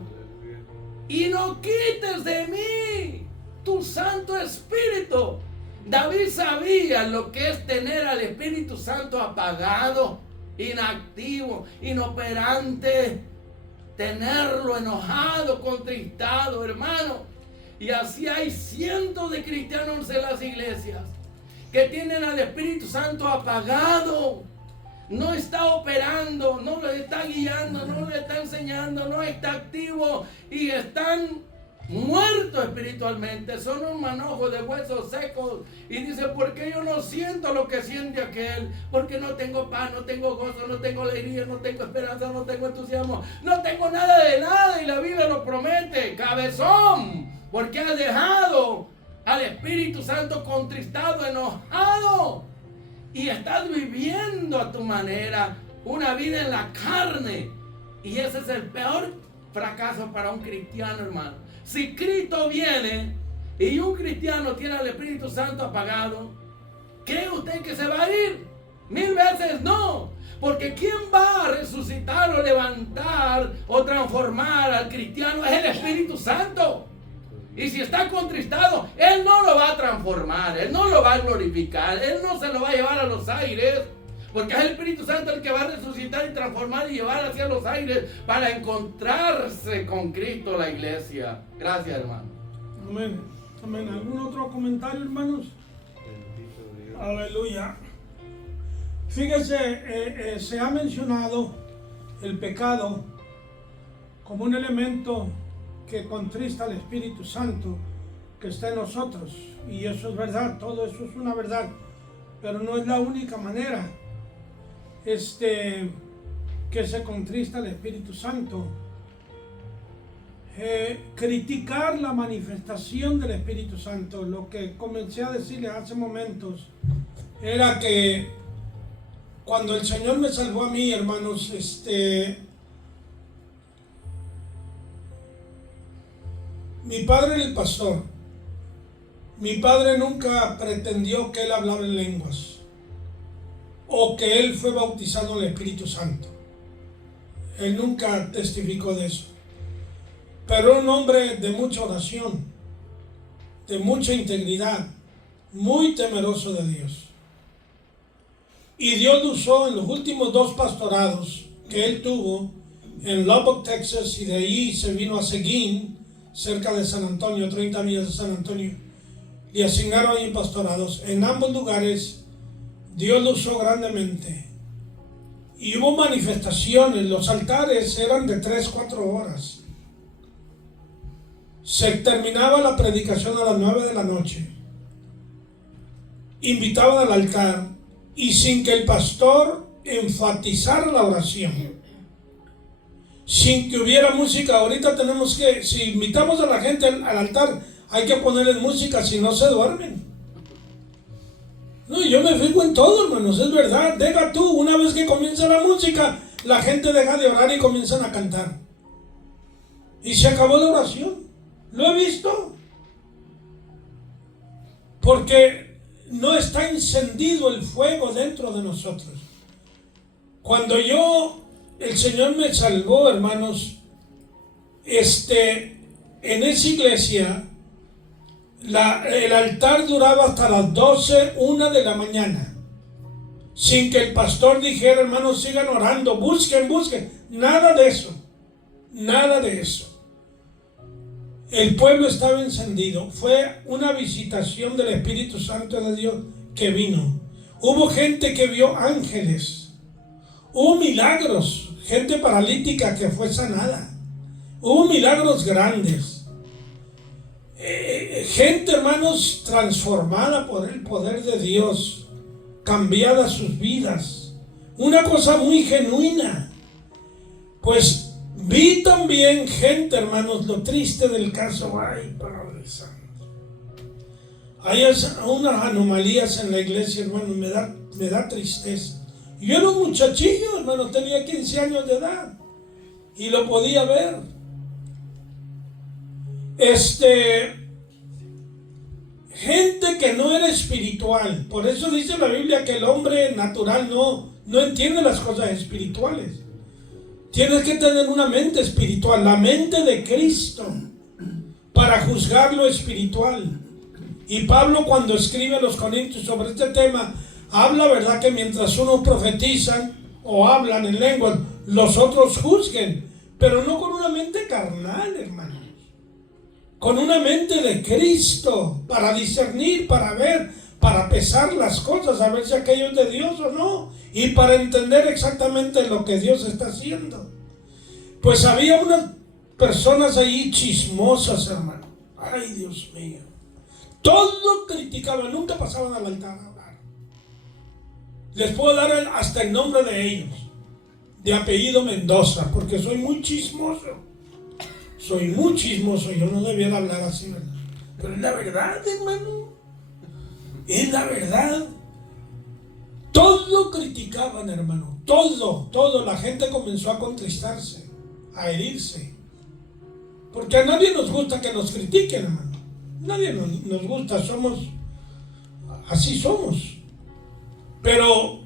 y no quites de mí tu Santo Espíritu. David sabía lo que es tener al Espíritu Santo apagado. inactivo, inoperante, tenerlo enojado, contristado, hermano. Y así hay cientos de cristianos en las iglesias que tienen al Espíritu Santo apagado. No está operando, no lo está guiando, no lo está enseñando, no está activo y están muertos espiritualmente. Son un manojo de huesos secos. Y dice, ¿por qué yo no siento lo que siente aquel? Porque no tengo paz, no tengo gozo, no tengo alegría, no tengo esperanza, no tengo entusiasmo, no tengo nada de nada. Y la Biblia lo promete, cabezón, porque has dejado al Espíritu Santo contristado, enojado. Y estás viviendo a tu manera una vida en la carne. Y ese es el peor fracaso para un cristiano, hermano. Si Cristo viene y un cristiano tiene al Espíritu Santo apagado, ¿cree usted que se va a ir? 1000 veces no. Porque ¿quién va a resucitar o levantar o transformar al cristiano? Es el Espíritu Santo. Y si está contristado, Él no lo va a transformar, Él no lo va a glorificar, Él no se lo va a llevar a los aires, porque es el Espíritu Santo el que va a resucitar y transformar y llevar hacia los aires para encontrarse con Cristo la iglesia. Gracias, hermano. Amén. Amén. ¿Algún otro comentario, hermanos? Aleluya. Fíjese, se ha mencionado el pecado como un elemento que contrista al Espíritu Santo que está en nosotros, y eso es verdad, todo eso es una verdad, pero no es la única manera que se contrista al Espíritu Santo. Criticar la manifestación del Espíritu Santo, lo que comencé a decirles hace momentos, era que cuando el Señor me salvó a mí, hermanos, mi padre era el pastor. Mi padre nunca pretendió que él hablaba en lenguas o que él fue bautizado en el Espíritu Santo. Él nunca testificó de eso. Pero un hombre de mucha oración, de mucha integridad, muy temeroso de Dios. Y Dios lo usó en los últimos 2 pastorados que él tuvo en Lubbock, Texas, y de ahí se vino a Seguin, cerca de San Antonio, 30 millas de San Antonio, y asignaron ahí pastorados. En ambos lugares Dios lo usó grandemente y hubo manifestaciones. Los altares eran de 3-4 horas. Se terminaba la predicación a las 9 de la noche, invitaban al altar y sin que el pastor enfatizara la oración, sin que hubiera música. Ahorita tenemos que, si invitamos a la gente al altar, hay que ponerles música, si no se duermen. No, yo me fijo en todo, hermanos, es verdad. Deja tú, una vez que comienza la música, la gente deja de orar y comienzan a cantar. Y se acabó la oración. Lo he visto. Porque no está encendido el fuego dentro de nosotros. Cuando el Señor me salvó, hermanos, en esa iglesia, el altar duraba hasta las 12, 1 de la mañana, sin que el pastor dijera, hermanos, sigan orando, busquen, nada de eso, nada de eso. El pueblo estaba encendido. Fue una visitación del Espíritu Santo de Dios que vino. Hubo gente que vio ángeles, hubo milagros, gente paralítica que fue sanada, hubo milagros grandes, gente, hermanos, transformada por el poder de Dios, cambiada sus vidas, una cosa muy genuina. Pues vi también gente, hermanos, lo triste del caso, ay, Padre Santo, hay unas anomalías en la iglesia, hermanos, me da tristeza. Yo era un muchachillo, hermano, tenía 15 años de edad y lo podía ver. Gente que no era espiritual. Por eso dice la Biblia que el hombre natural no entiende las cosas espirituales. Tienes que tener una mente espiritual, la mente de Cristo, para juzgar lo espiritual. Y Pablo, cuando escribe a los Corintios sobre este tema, habla, verdad, que mientras unos profetizan, o hablan en lenguas, los otros juzguen, pero no con una mente carnal, hermanos. Con una mente de Cristo, para discernir, para ver, para pesar las cosas, a ver si aquello es de Dios o no, y para entender exactamente lo que Dios está haciendo. Pues había unas personas ahí chismosas, hermano. Ay, Dios mío. Todo criticaban, nunca pasaban al altar a hablar. Les puedo dar hasta el nombre de ellos, de apellido Mendoza, porque soy muy chismoso. Soy muy chismoso, yo no debía hablar así, ¿verdad? Pero es la verdad, hermano. Es la verdad. Todo criticaban, hermano. Todo. La gente comenzó a contristarse, a herirse. Porque a nadie nos gusta que nos critiquen, hermano. Nadie nos gusta, así somos. Pero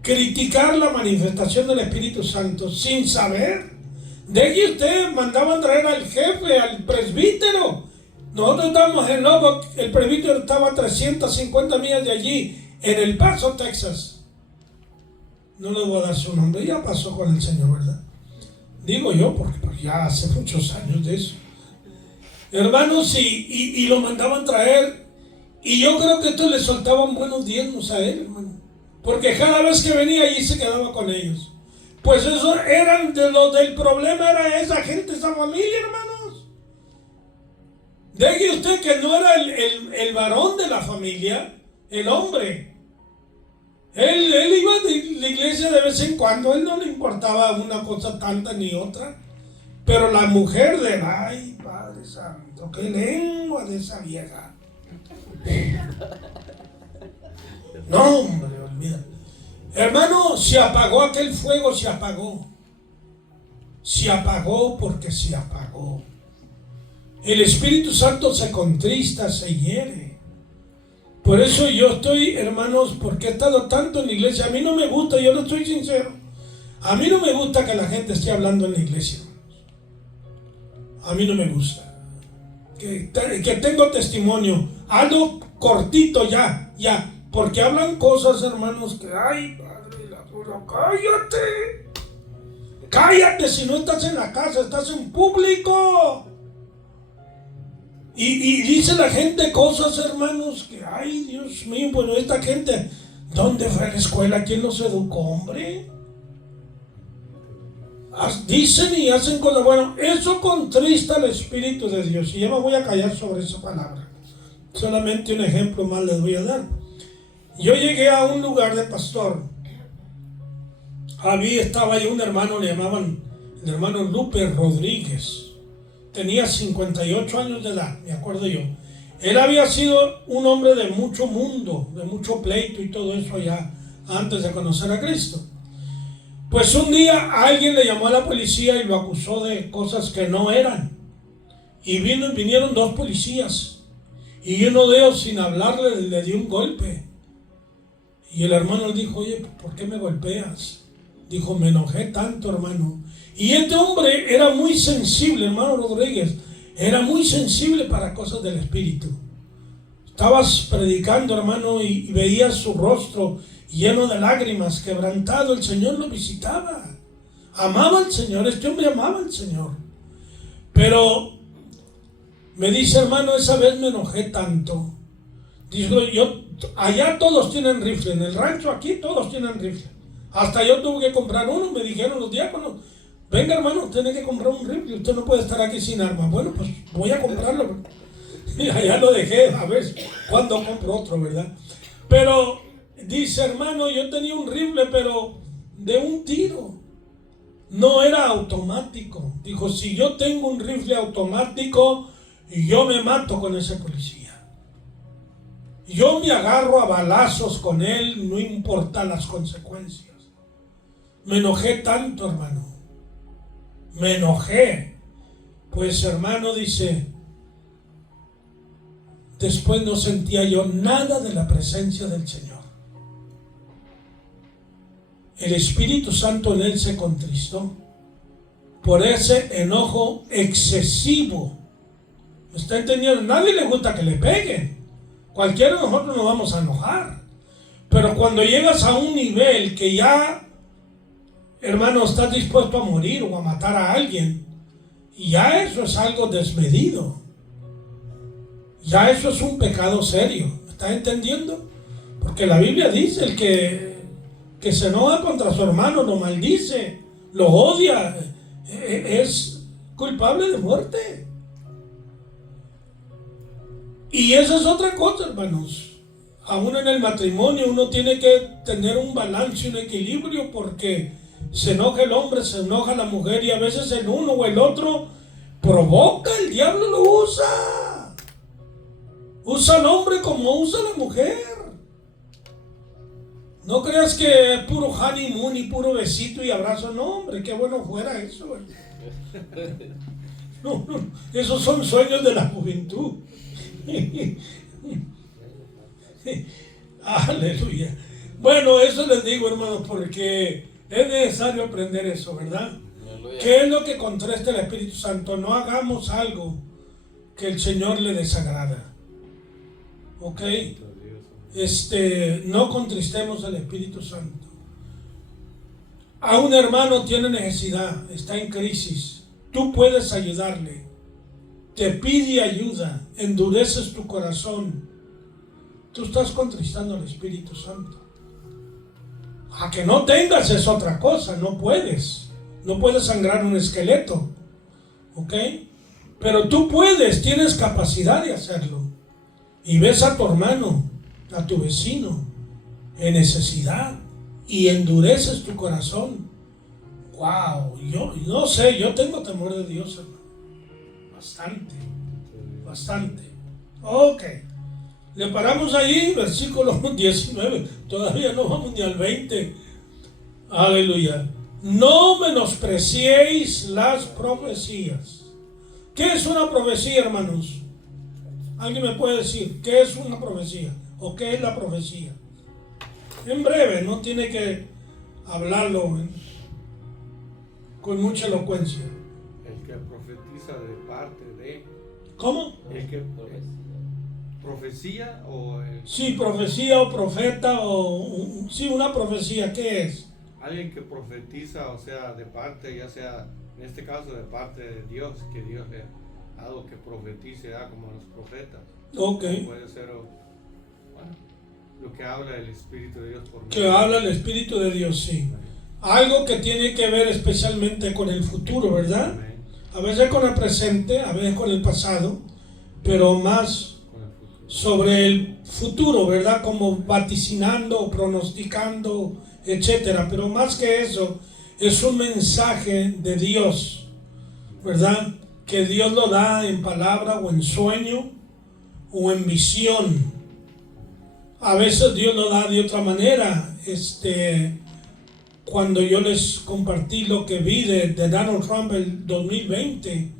criticar la manifestación del Espíritu Santo sin saber, de que usted mandaban traer al jefe, al presbítero. Nosotros estábamos en Lubbock, el presbítero estaba a 350 millas de allí, en El Paso, Texas. No le voy a dar su nombre, ya pasó con el Señor, ¿verdad? Digo yo, porque ya hace muchos años de eso. Hermanos, y lo mandaban traer, y yo creo que esto le soltaban buenos diezmos a él, hermano, porque cada vez que venía allí se quedaba con ellos. Pues eso eran de los del problema, era esa gente, esa familia, hermanos. Deje usted que no era el varón de la familia, el hombre. Él iba de la iglesia de vez en cuando, él no le importaba una cosa tanta ni otra. Pero la mujer ay, Padre Santo, qué lengua de esa vieja. No, hombre, olvídate. Hermano, se apagó aquel fuego, se apagó. Se apagó porque se apagó. El Espíritu Santo se contrista, se hiere. Por eso yo estoy, hermanos, porque he estado tanto en la iglesia. A mí no me gusta, yo no estoy sincero. A mí no me gusta que la gente esté hablando en la iglesia. A mí no me gusta. Que tengo testimonio. Algo cortito ya. Porque hablan cosas, hermanos, que ay, Padre, cállate. Cállate si no estás en la casa, estás en público. Y dice la gente cosas, hermanos, que ay, Dios mío, bueno, esta gente, ¿dónde fue a la escuela? ¿Quién los educó, hombre? Dicen y hacen cosas. Bueno, eso contrista al Espíritu de Dios. Y ya me voy a callar sobre esa palabra. Solamente un ejemplo más les voy a dar. Yo llegué a un lugar de pastor. Estaba ahí un hermano, le llamaban el hermano Lupe Rodríguez. Tenía 58 años de edad, me acuerdo yo. Él había sido un hombre de mucho mundo, de mucho pleito y todo eso allá, antes de conocer a Cristo. Pues un día alguien le llamó a la policía y lo acusó de cosas que no eran. Y vinieron dos policías. Y uno de ellos, sin hablarle, le dio un golpe. Y el hermano le dijo, oye, ¿por qué me golpeas? Dijo, me enojé tanto, hermano. Y este hombre era muy sensible, hermano Rodríguez. Era muy sensible para cosas del Espíritu. Estabas predicando, hermano, y veías su rostro lleno de lágrimas, quebrantado. El Señor lo visitaba. Amaba al Señor, este hombre amaba al Señor. Pero me dice, hermano, esa vez me enojé tanto. Dijo, allá todos tienen rifle, en el rancho aquí todos tienen rifle. Hasta yo tuve que comprar uno, me dijeron los diáconos, venga hermano, usted tiene que comprar un rifle, usted no puede estar aquí sin armas. Bueno, pues voy a comprarlo. Y allá lo dejé, a ver cuándo compro otro, ¿verdad? Pero dice, hermano, yo tenía un rifle, pero de un tiro. No era automático. Dijo, si yo tengo un rifle automático, yo me mato con ese policía. Yo me agarro a balazos con él, no importa las consecuencias. Me enojé tanto, hermano. Me enojé. Pues, hermano, dice, después no sentía yo nada de la presencia del Señor. El Espíritu Santo en él se contristó por ese enojo excesivo. ¿Me está entendiendo? A nadie le gusta que le peguen. Cualquiera de nosotros nos vamos a enojar. Pero cuando llegas a un nivel que ya hermano, estás dispuesto a morir o a matar a alguien, y ya eso es algo desmedido. Ya eso es un pecado serio. ¿Me estás entendiendo? Porque la Biblia dice, el que se enoja contra su hermano, lo maldice, lo odia, es culpable de muerte. Y esa es otra cosa, hermanos. Aún en el matrimonio uno tiene que tener un balance, un equilibrio, porque se enoja el hombre, se enoja la mujer, y a veces el uno o el otro provoca, el diablo lo usa. Usa al hombre como usa a la mujer. No creas que es puro honeymoon y puro besito y abrazo, no, hombre, qué bueno fuera eso. No, esos son sueños de la juventud. Aleluya. Bueno, eso les digo, hermanos, porque es necesario aprender eso, ¿verdad? Aleluya. ¿Qué es lo que contrasta el Espíritu Santo? No hagamos algo que el Señor le desagrada. ¿Ok? No contristemos al Espíritu Santo. A un hermano tiene necesidad, está en crisis, tú puedes ayudarle, te pide ayuda, endureces tu corazón, tú estás contristando al Espíritu Santo. A que no tengas es otra cosa, no puedes sangrar un esqueleto, ¿ok? Pero tú puedes, tienes capacidad de hacerlo, y ves a tu hermano, a tu vecino en necesidad y endureces tu corazón. Wow, yo no sé, yo tengo temor de Dios, hermano. Bastante. Ok, le paramos ahí, versículo 19, todavía no vamos ni al 20. Aleluya. No menospreciéis las profecías. ¿Qué es una profecía, hermanos? ¿Alguien me puede decir qué es una profecía? ¿O qué es la profecía? En breve, no tiene que hablarlo con mucha elocuencia. El que profetiza de parte de... ¿Cómo? El que profecía o... Sí, profecía o profeta sí, una profecía, ¿qué es? Alguien que profetiza, o sea, de parte, ya sea, en este caso de parte de Dios, que Dios le ha dado que profetice, como los profetas. Ok. Puede ser... lo que habla el Espíritu de Dios por medio. Que habla el Espíritu de Dios, sí. Algo que tiene que ver especialmente con el futuro, ¿verdad? A veces con el presente, a veces con el pasado, pero más sobre el futuro, ¿verdad? Como vaticinando, pronosticando, etcétera. Pero más que eso, es un mensaje de Dios, ¿verdad? Que Dios lo da en palabra o en sueño o en visión. A veces Dios lo da de otra manera. Cuando yo les compartí lo que vi de Donald Trump el 2020,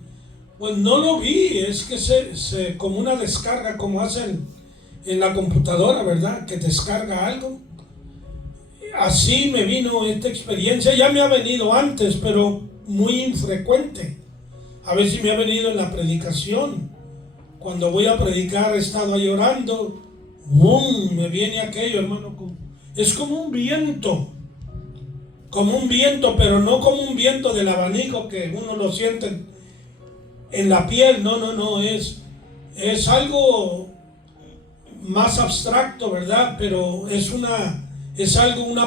pues no lo vi, es que como una descarga, como hacen en la computadora, ¿verdad? Que descarga algo. Así me vino esta experiencia, ya me ha venido antes, pero muy infrecuente. A veces me ha venido en la predicación. Cuando voy a predicar, he estado ahí orando. ¡Bum! Me viene aquello, hermano. Es como un viento, pero no como un viento del abanico que uno lo siente en la piel. No, es algo más abstracto, ¿verdad? Pero es una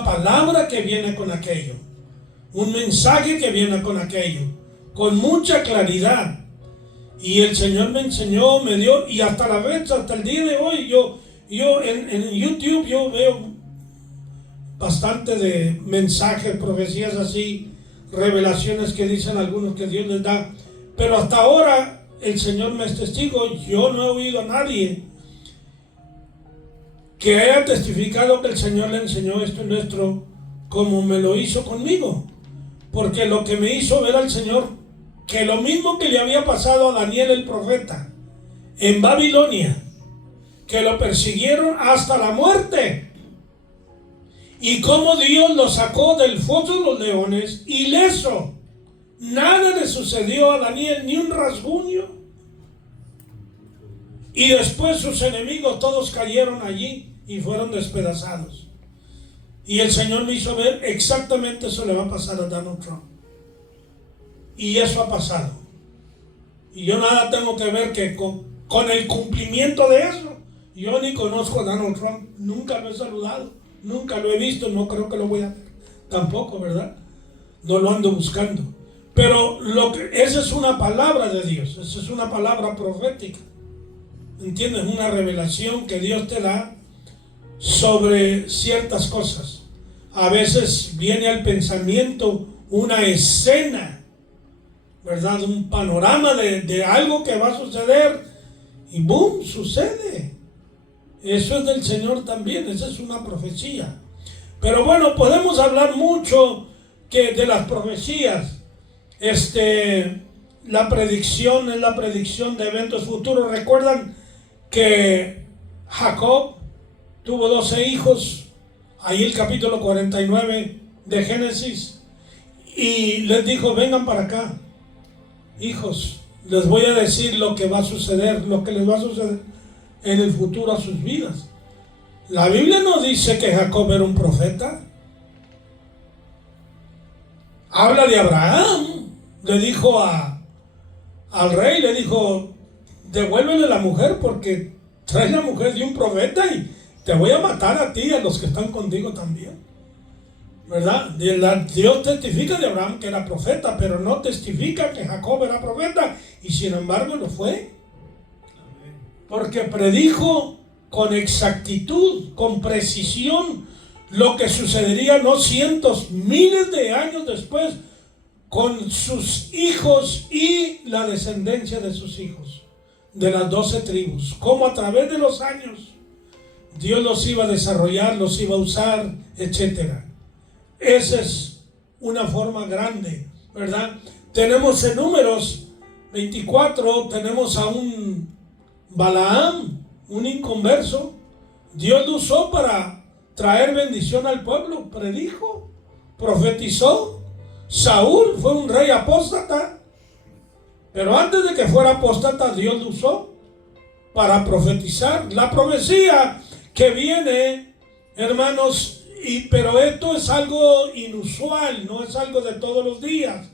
palabra que viene con aquello, un mensaje que viene con aquello, con mucha claridad. Y el Señor me enseñó, me dio, y hasta la vez, hasta el día de hoy, yo en YouTube yo veo bastante de mensajes, profecías así, revelaciones que dicen algunos que Dios les da, pero hasta ahora el Señor me es testigo, yo no he oído a nadie que haya testificado que el Señor le enseñó esto nuestro como me lo hizo conmigo, porque lo que me hizo ver al Señor, que lo mismo que le había pasado a Daniel el profeta en Babilonia, que lo persiguieron hasta la muerte, y cómo Dios lo sacó del foso de los leones ileso. Nada le sucedió a Daniel, ni un rasguño. Y después sus enemigos todos cayeron allí y fueron despedazados. Y el Señor me hizo ver exactamente eso le va a pasar a Donald Trump. Y eso ha pasado. Y yo nada tengo que ver que con el cumplimiento de eso. Yo ni conozco a Donald Trump, nunca lo he saludado, nunca lo he visto, no creo que lo voy a ver tampoco, ¿verdad? No lo ando buscando. Pero esa es una palabra de Dios, esa es una palabra profética. ¿Entiendes? Una revelación que Dios te da sobre ciertas cosas. A veces viene al pensamiento una escena, ¿verdad? Un panorama de algo que va a suceder y ¡boom! Sucede. Eso es del Señor también, esa es una profecía. Pero bueno, podemos hablar mucho de las profecías. La predicción es la predicción de eventos futuros. ¿Recuerdan que Jacob tuvo 12 hijos? Ahí el capítulo 49 de Génesis. Y les dijo, vengan para acá, hijos, les voy a decir lo que va a suceder, lo que les va a suceder en el futuro a sus vidas. La Biblia no dice que Jacob era un profeta. Habla de Abraham. Le dijo al rey, le dijo, devuélvele la mujer porque traes la mujer de un profeta y te voy a matar a ti y a los que están contigo también. ¿Verdad? Dios testifica de Abraham que era profeta, pero no testifica que Jacob era profeta, y sin embargo lo fue. Porque predijo con exactitud, con precisión, lo que sucedería no cientos, miles de años después con sus hijos y la descendencia de sus hijos, de las 12 tribus. Como a través de los años Dios los iba a desarrollar, los iba a usar, etcétera. Esa es una forma grande, ¿verdad? Tenemos en Números 24, tenemos a un Balaam, un inconverso. Dios lo usó para traer bendición al pueblo, predijo, profetizó. Saúl fue un rey apóstata, pero antes de que fuera apóstata, Dios lo usó para profetizar. La profecía que viene, hermanos, pero esto es algo inusual, no es algo de todos los días,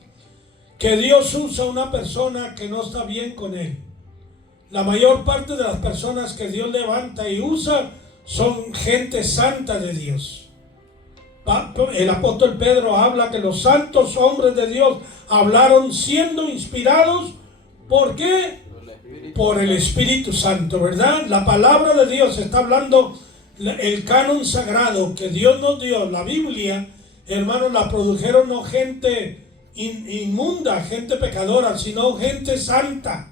que Dios usa a una persona que no está bien con él. La mayor parte de las personas que Dios levanta y usa son gente santa de Dios. El apóstol Pedro habla que los santos hombres de Dios hablaron siendo inspirados. ¿Por qué? Por el Espíritu Santo, ¿verdad? La palabra de Dios está hablando, el canon sagrado que Dios nos dio, la Biblia, hermanos, la produjeron no gente inmunda, gente pecadora, sino gente santa,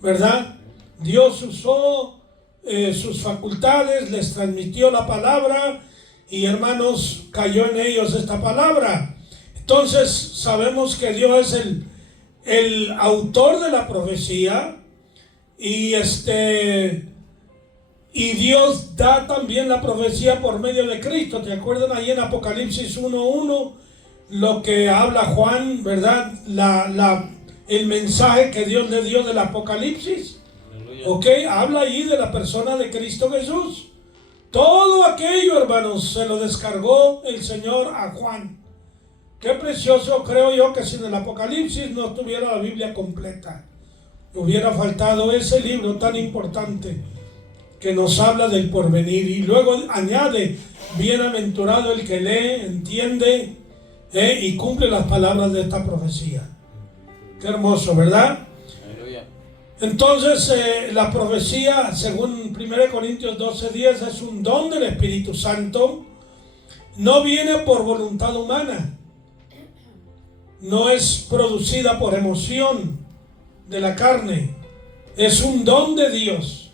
¿verdad? Dios usó sus facultades, les transmitió la palabra y, hermanos, cayó en ellos esta palabra. Entonces sabemos que Dios es el autor de la profecía y Dios da también la profecía por medio de Cristo. ¿Te acuerdan ahí en Apocalipsis 1:1 lo que habla Juan, verdad? El mensaje que Dios le dio del Apocalipsis. Ok, habla ahí de la persona de Cristo Jesús. Todo aquello, hermanos, se lo descargó el Señor a Juan. Qué precioso, creo yo, que sin el Apocalipsis no estuviera la Biblia completa. Hubiera faltado ese libro tan importante que nos habla del porvenir. Y luego añade, bienaventurado el que lee, entiende y cumple las palabras de esta profecía. Qué hermoso, ¿verdad? Entonces, la profecía, según 1 Corintios 12:10, es un don del Espíritu Santo. No viene por voluntad humana. No es producida por emoción de la carne. Es un don de Dios.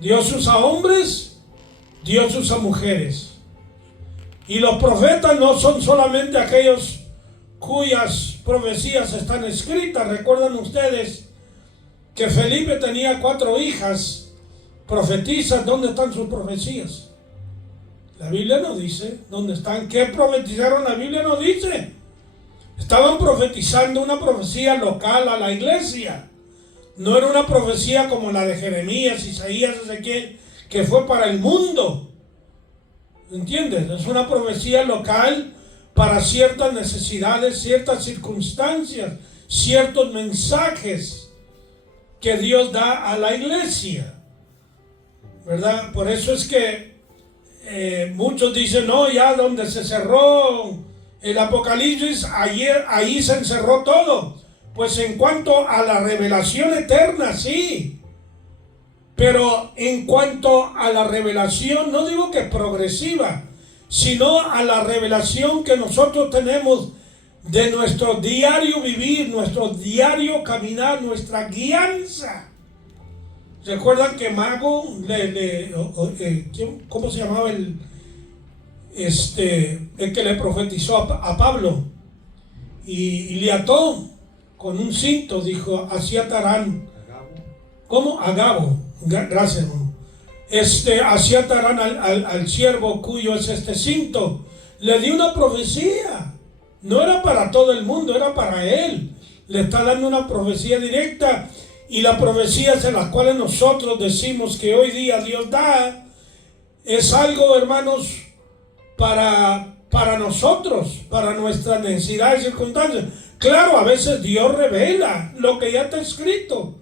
Dios usa hombres, Dios usa mujeres. Y los profetas no son solamente aquellos cuyas profecías están escritas. ¿Recuerdan ustedes que Felipe tenía 4 hijas profetizas? ¿Dónde están sus profecías? La Biblia no dice dónde están. ¿Qué profetizaron? La Biblia no dice. Estaban profetizando una profecía local a la iglesia. No era una profecía como la de Jeremías, Isaías, Ezequiel, que fue para el mundo. ¿Entiendes? Es una profecía local para ciertas necesidades, ciertas circunstancias, ciertos mensajes que Dios da a la iglesia, ¿verdad? Por eso es que muchos dicen, no, ya donde se cerró el Apocalipsis, ahí se encerró todo. Pues en cuanto a la revelación eterna, sí. Pero en cuanto a la revelación, no digo que progresiva, sino a la revelación que nosotros tenemos de nuestro diario vivir, nuestro diario caminar, nuestra guianza. ¿Recuerdan que Mago, ¿cómo se llamaba el que le profetizó a Pablo? Y le ató con un cinto, dijo, así atarán. ¿Cómo? Agabo. Gracias, hermano. Así atarán al siervo cuyo es este cinto. Le dio una profecía. No era para todo el mundo, era para él. Le está dando una profecía directa. Y las profecías en las cuales nosotros decimos que hoy día Dios da, es algo, hermanos, para nosotros, para nuestras necesidades y circunstancias. Claro, a veces Dios revela lo que ya está escrito,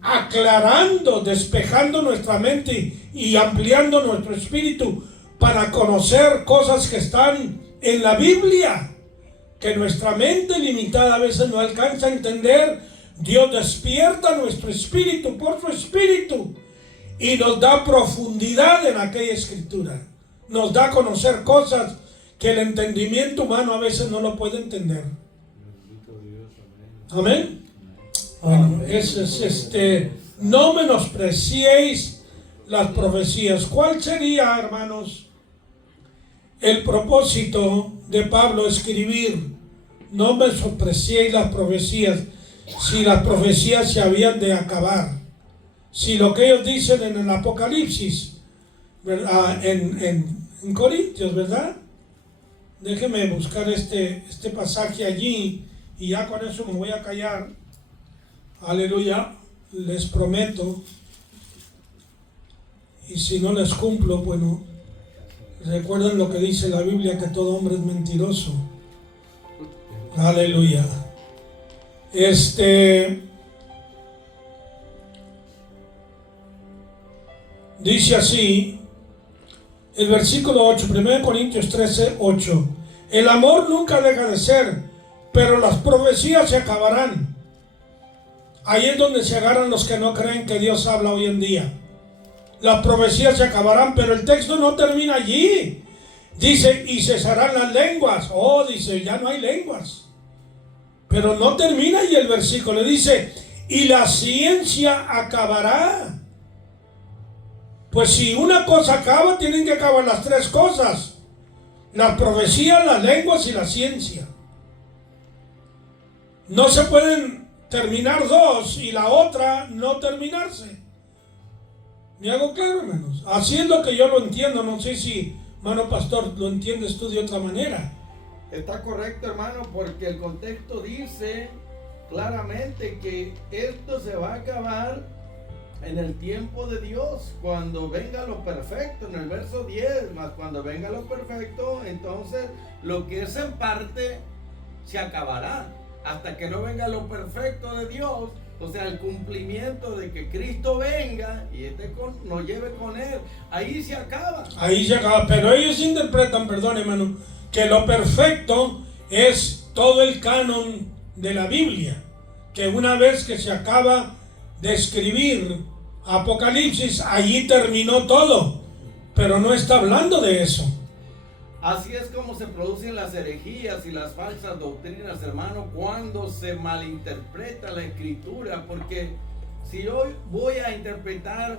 aclarando, despejando nuestra mente y ampliando nuestro espíritu para conocer cosas que están en la Biblia, que nuestra mente limitada a veces no alcanza a entender. Dios despierta nuestro espíritu por su espíritu y nos da profundidad en aquella escritura. Nos da a conocer cosas que el entendimiento humano a veces no lo puede entender. Amén. Bueno, no menospreciéis las profecías. ¿Cuál sería, hermanos, el propósito de Pablo escribir? No menospreciéis las profecías. Si las profecías se habían de acabar, si lo que ellos dicen en el Apocalipsis, ¿verdad? En Corintios, ¿verdad? Déjenme buscar este pasaje allí y ya con eso me voy a callar. Aleluya, les prometo. Y si no les cumplo, bueno, recuerden lo que dice la Biblia, que todo hombre es mentiroso. Aleluya. Dice así el versículo 8, 1 Corintios 13, 8. El amor nunca deja de ser, pero las profecías se acabarán. Ahí es donde se agarran los que no creen que Dios habla hoy en día. Las profecías se acabarán, pero el texto no termina allí. Dice, y cesarán las lenguas. Oh, dice, ya no hay lenguas. Pero no termina y el versículo dice, y la ciencia acabará. Pues si una cosa acaba, tienen que acabar las tres cosas: la profecía, las lenguas y la ciencia. No se pueden terminar dos y la otra no terminarse. ¿Me hago claro, hermanos? Así es lo que yo lo entiendo. No sé si, hermano pastor, lo entiendes tú de otra manera. Está correcto, hermano, porque el contexto dice claramente que esto se va a acabar en el tiempo de Dios, cuando venga lo perfecto, en el verso 10, más cuando venga lo perfecto, entonces lo que es en parte se acabará, hasta que no venga lo perfecto de Dios, o sea, el cumplimiento de que Cristo venga y nos lleve con Él, ahí se acaba. Ahí se acaba, pero ellos interpretan, perdón, hermano, que lo perfecto es todo el canon de la Biblia, que una vez que se acaba de escribir Apocalipsis, allí terminó todo, pero no está hablando de eso. Así es como se producen las herejías y las falsas doctrinas, hermano, cuando se malinterpreta la escritura, porque si hoy voy a interpretar,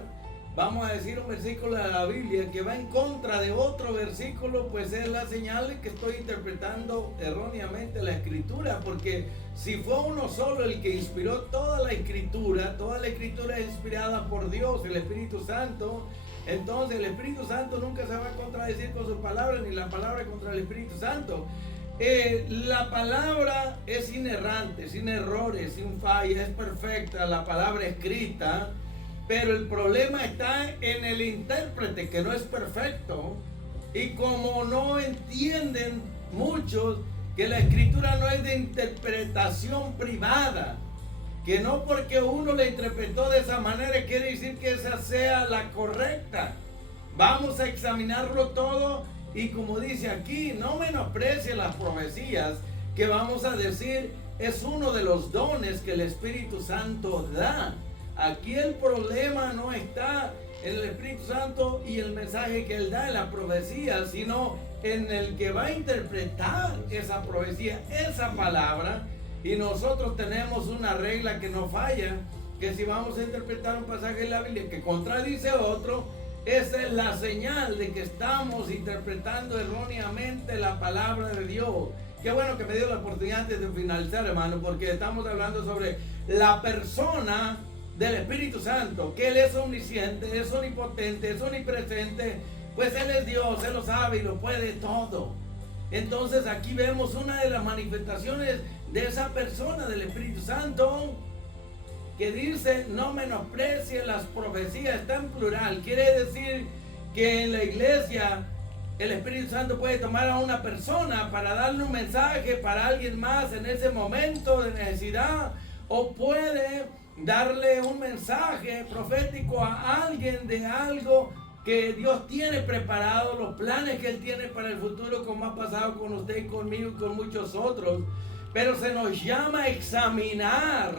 vamos a decir, un versículo de la Biblia que va en contra de otro versículo, pues es la señal de que estoy interpretando erróneamente la escritura, porque si fue uno solo el que inspiró toda la escritura es inspirada por Dios, el Espíritu Santo. Entonces el Espíritu Santo nunca se va a contradecir con sus palabras, ni la palabra contra el Espíritu Santo. La palabra es inerrante, sin errores, sin falla, es perfecta, la palabra escrita. Pero el problema está en el intérprete, que no es perfecto. Y como no entienden muchos que la escritura no es de interpretación privada, que no porque uno la interpretó de esa manera quiere decir que esa sea la correcta. Vamos a examinarlo todo y como dice aquí, no menosprecie las profecías que vamos a decir es uno de los dones que el Espíritu Santo da. Aquí el problema no está en el Espíritu Santo y el mensaje que Él da en la profecía, sino en el que va a interpretar esa profecía, esa palabra. Y nosotros tenemos una regla que no falla, que si vamos a interpretar un pasaje de la Biblia que contradice otro, esa es la señal de que estamos interpretando erróneamente la palabra de Dios. Qué bueno que me dio la oportunidad de finalizar, hermano, porque estamos hablando sobre la persona del Espíritu Santo, que Él es omnisciente, es omnipotente, es omnipresente, pues Él es Dios, Él lo sabe y lo puede todo. Entonces aquí vemos una de las manifestaciones de esa persona del Espíritu Santo, que dice no menosprecie las profecías, está en plural, quiere decir que en la iglesia el Espíritu Santo puede tomar a una persona para darle un mensaje para alguien más en ese momento de necesidad, o puede darle un mensaje profético a alguien de algo que Dios tiene preparado, los planes que Él tiene para el futuro, como ha pasado con usted y conmigo y con muchos otros. Pero se nos llama a examinar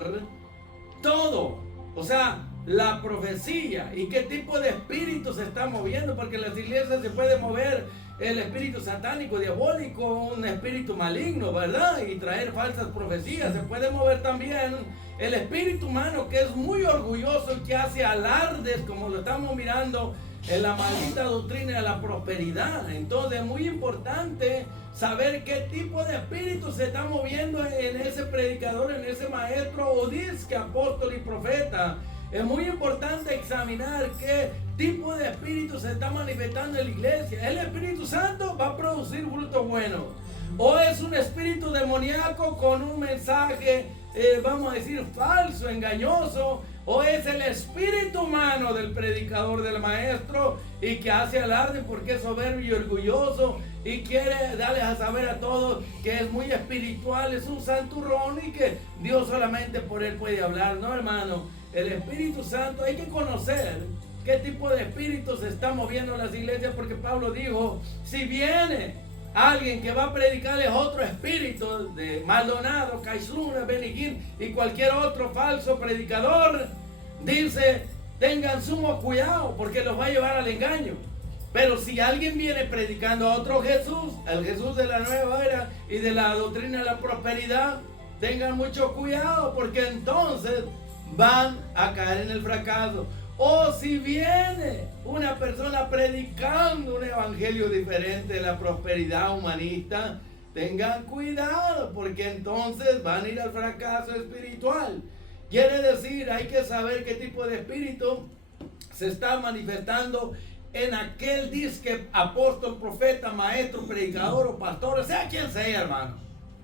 todo, o sea, la profecía y qué tipo de espíritu se está moviendo, porque en las iglesias se puede mover el espíritu satánico, diabólico, un espíritu maligno, ¿verdad? Y traer falsas profecías. Se puede mover también el espíritu humano, que es muy orgulloso y que hace alardes, como lo estamos mirando en la maldita doctrina de la prosperidad. Entonces es muy importante saber qué tipo de espíritu se está moviendo en ese predicador, en ese maestro o disque apóstol y profeta. Es muy importante examinar qué tipo de espíritu se está manifestando en la iglesia. El Espíritu Santo va a producir frutos buenos, o es un espíritu demoníaco con un mensaje, vamos a decir, falso, engañoso, o es el espíritu humano del predicador, del maestro, y que hace alarde porque es soberbio y orgulloso y quiere darles a saber a todos que es muy espiritual, es un santurrón y que Dios solamente por él puede hablar. No, hermano, el Espíritu Santo hay que conocer qué tipo de espíritu se está moviendo en las iglesias, porque Pablo dijo, si viene alguien que va a predicarles otro espíritu de Maldonado, Caizluna, Benigín y cualquier otro falso predicador, dice, tengan sumo cuidado porque los va a llevar al engaño. Pero si alguien viene predicando a otro Jesús, el Jesús de la nueva era y de la doctrina de la prosperidad, tengan mucho cuidado porque entonces van a caer en el fracaso. O si viene una persona predicando un evangelio diferente de la prosperidad humanista, tengan cuidado porque entonces van a ir al fracaso espiritual. Quiere decir, hay que saber qué tipo de espíritu se está manifestando en aquel disque apóstol, profeta, maestro, predicador o pastor, sea quien sea, hermano.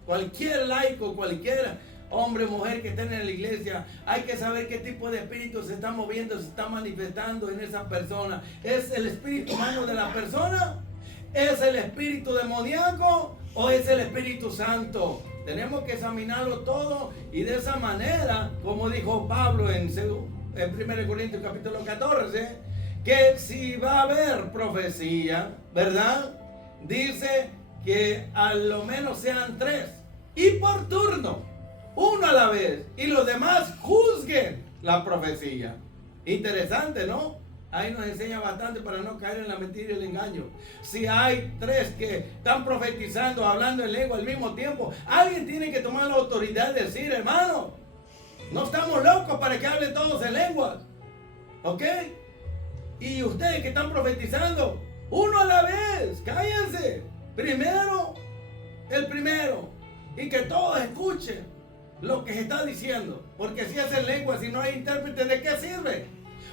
Cualquier laico, cualquier hombre o mujer que estén en la iglesia, hay que saber qué tipo de espíritu se está moviendo, se está manifestando en esa persona. ¿Es el espíritu humano de la persona? ¿Es el espíritu demoníaco? ¿O es el Espíritu Santo? Tenemos que examinarlo todo y de esa manera, como dijo Pablo en 1 Corintios capítulo 14, que si va a haber profecía, ¿verdad? Dice que a lo menos sean 3 y por turno, uno a la vez, y los demás juzguen la profecía. Interesante, ¿no? Ahí nos enseña bastante para no caer en la mentira y el engaño. Si hay 3 que están profetizando, hablando en lengua al mismo tiempo, alguien tiene que tomar la autoridad de decir, hermano, no estamos locos para que hablen todos en lenguas, ¿ok? Y ustedes que están profetizando, uno a la vez, cállense. Primero, el primero, y que todos escuchen lo que se está diciendo, porque si es en lengua, si no hay intérprete, ¿de qué sirve?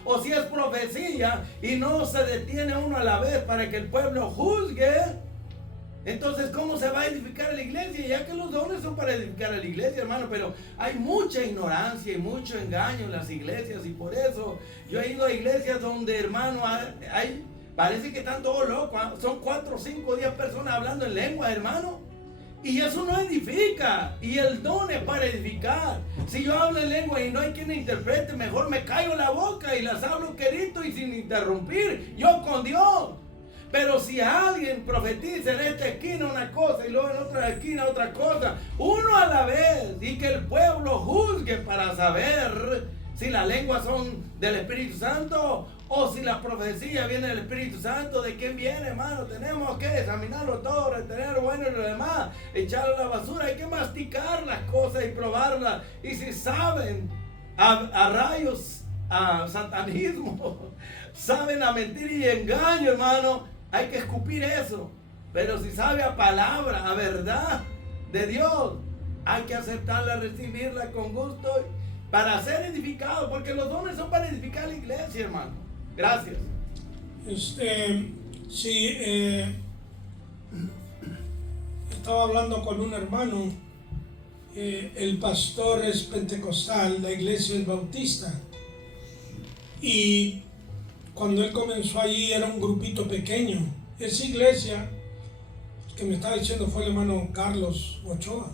O si es profecía y no se detiene uno a la vez para que el pueblo juzgue, entonces ¿cómo se va a edificar la iglesia? Ya que los dones son para edificar a la iglesia, hermano, pero hay mucha ignorancia y mucho engaño en las iglesias, y por eso yo he ido a iglesias donde, hermano, hay Parece que están todos locos. Son 4, 5, 10 personas hablando en lengua, hermano. Y eso no edifica. Y el don es para edificar. Si yo hablo en lengua y no hay quien interprete, mejor me callo la boca y las hablo quedito y sin interrumpir. Yo con Dios. Pero si alguien profetiza en esta esquina una cosa y luego en otra esquina otra cosa, uno a la vez, y que el pueblo juzgue para saber si las lenguas son del Espíritu Santo o si la profecía viene del Espíritu Santo, ¿de quién viene, hermano? Tenemos que examinarlo todo, retener lo bueno y lo demás, echarlo a la basura. Hay que masticar las cosas y probarlas. Y si saben a rayos, a satanismo, saben a mentir y engaño, hermano, hay que escupir eso. Pero si sabe a palabra, a verdad de Dios, hay que aceptarla, recibirla con gusto para ser edificado, porque los dones son para edificar la iglesia, hermano. Gracias. Sí, estaba hablando con un hermano, el pastor es pentecostal, la iglesia es bautista, y cuando él comenzó allí era un grupito pequeño. Esa iglesia que me estaba diciendo fue el hermano Carlos Ochoa.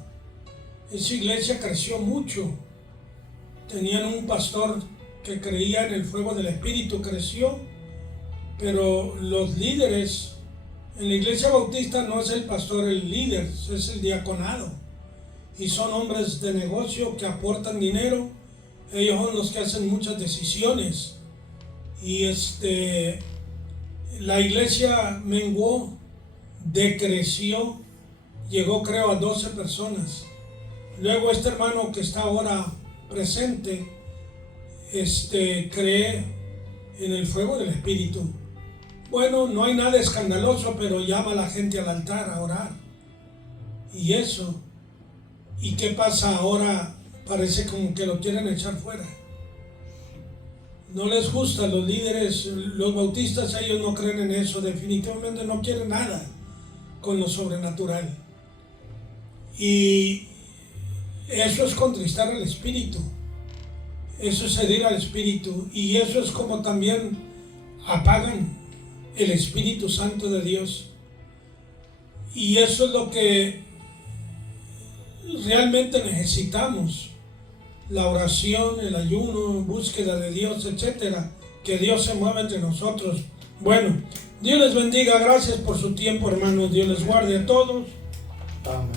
Esa iglesia creció mucho. Tenían un pastor que creía en el fuego del Espíritu, creció, pero los líderes en la iglesia bautista no es el pastor el líder, es el diaconado, y son hombres de negocio que aportan dinero. Ellos son los que hacen muchas decisiones, y la iglesia menguó, decreció, llegó creo a 12 personas. Luego este hermano que está ahora presente, cree en el fuego del Espíritu. Bueno, no hay nada escandaloso, pero llama a la gente al altar a orar. Y eso. ¿Y qué pasa ahora? Parece como que lo quieren echar fuera. No les gusta, los líderes, los bautistas, ellos no creen en eso, definitivamente no quieren nada con lo sobrenatural. Y eso es contristar al Espíritu, eso es herir al Espíritu, y eso es como también apagan el Espíritu Santo de Dios. Y eso es lo que realmente necesitamos: la oración, el ayuno, búsqueda de Dios, etcétera, que Dios se mueva entre nosotros. Bueno, Dios les bendiga, gracias por su tiempo, hermanos, Dios les guarde a todos. Amén.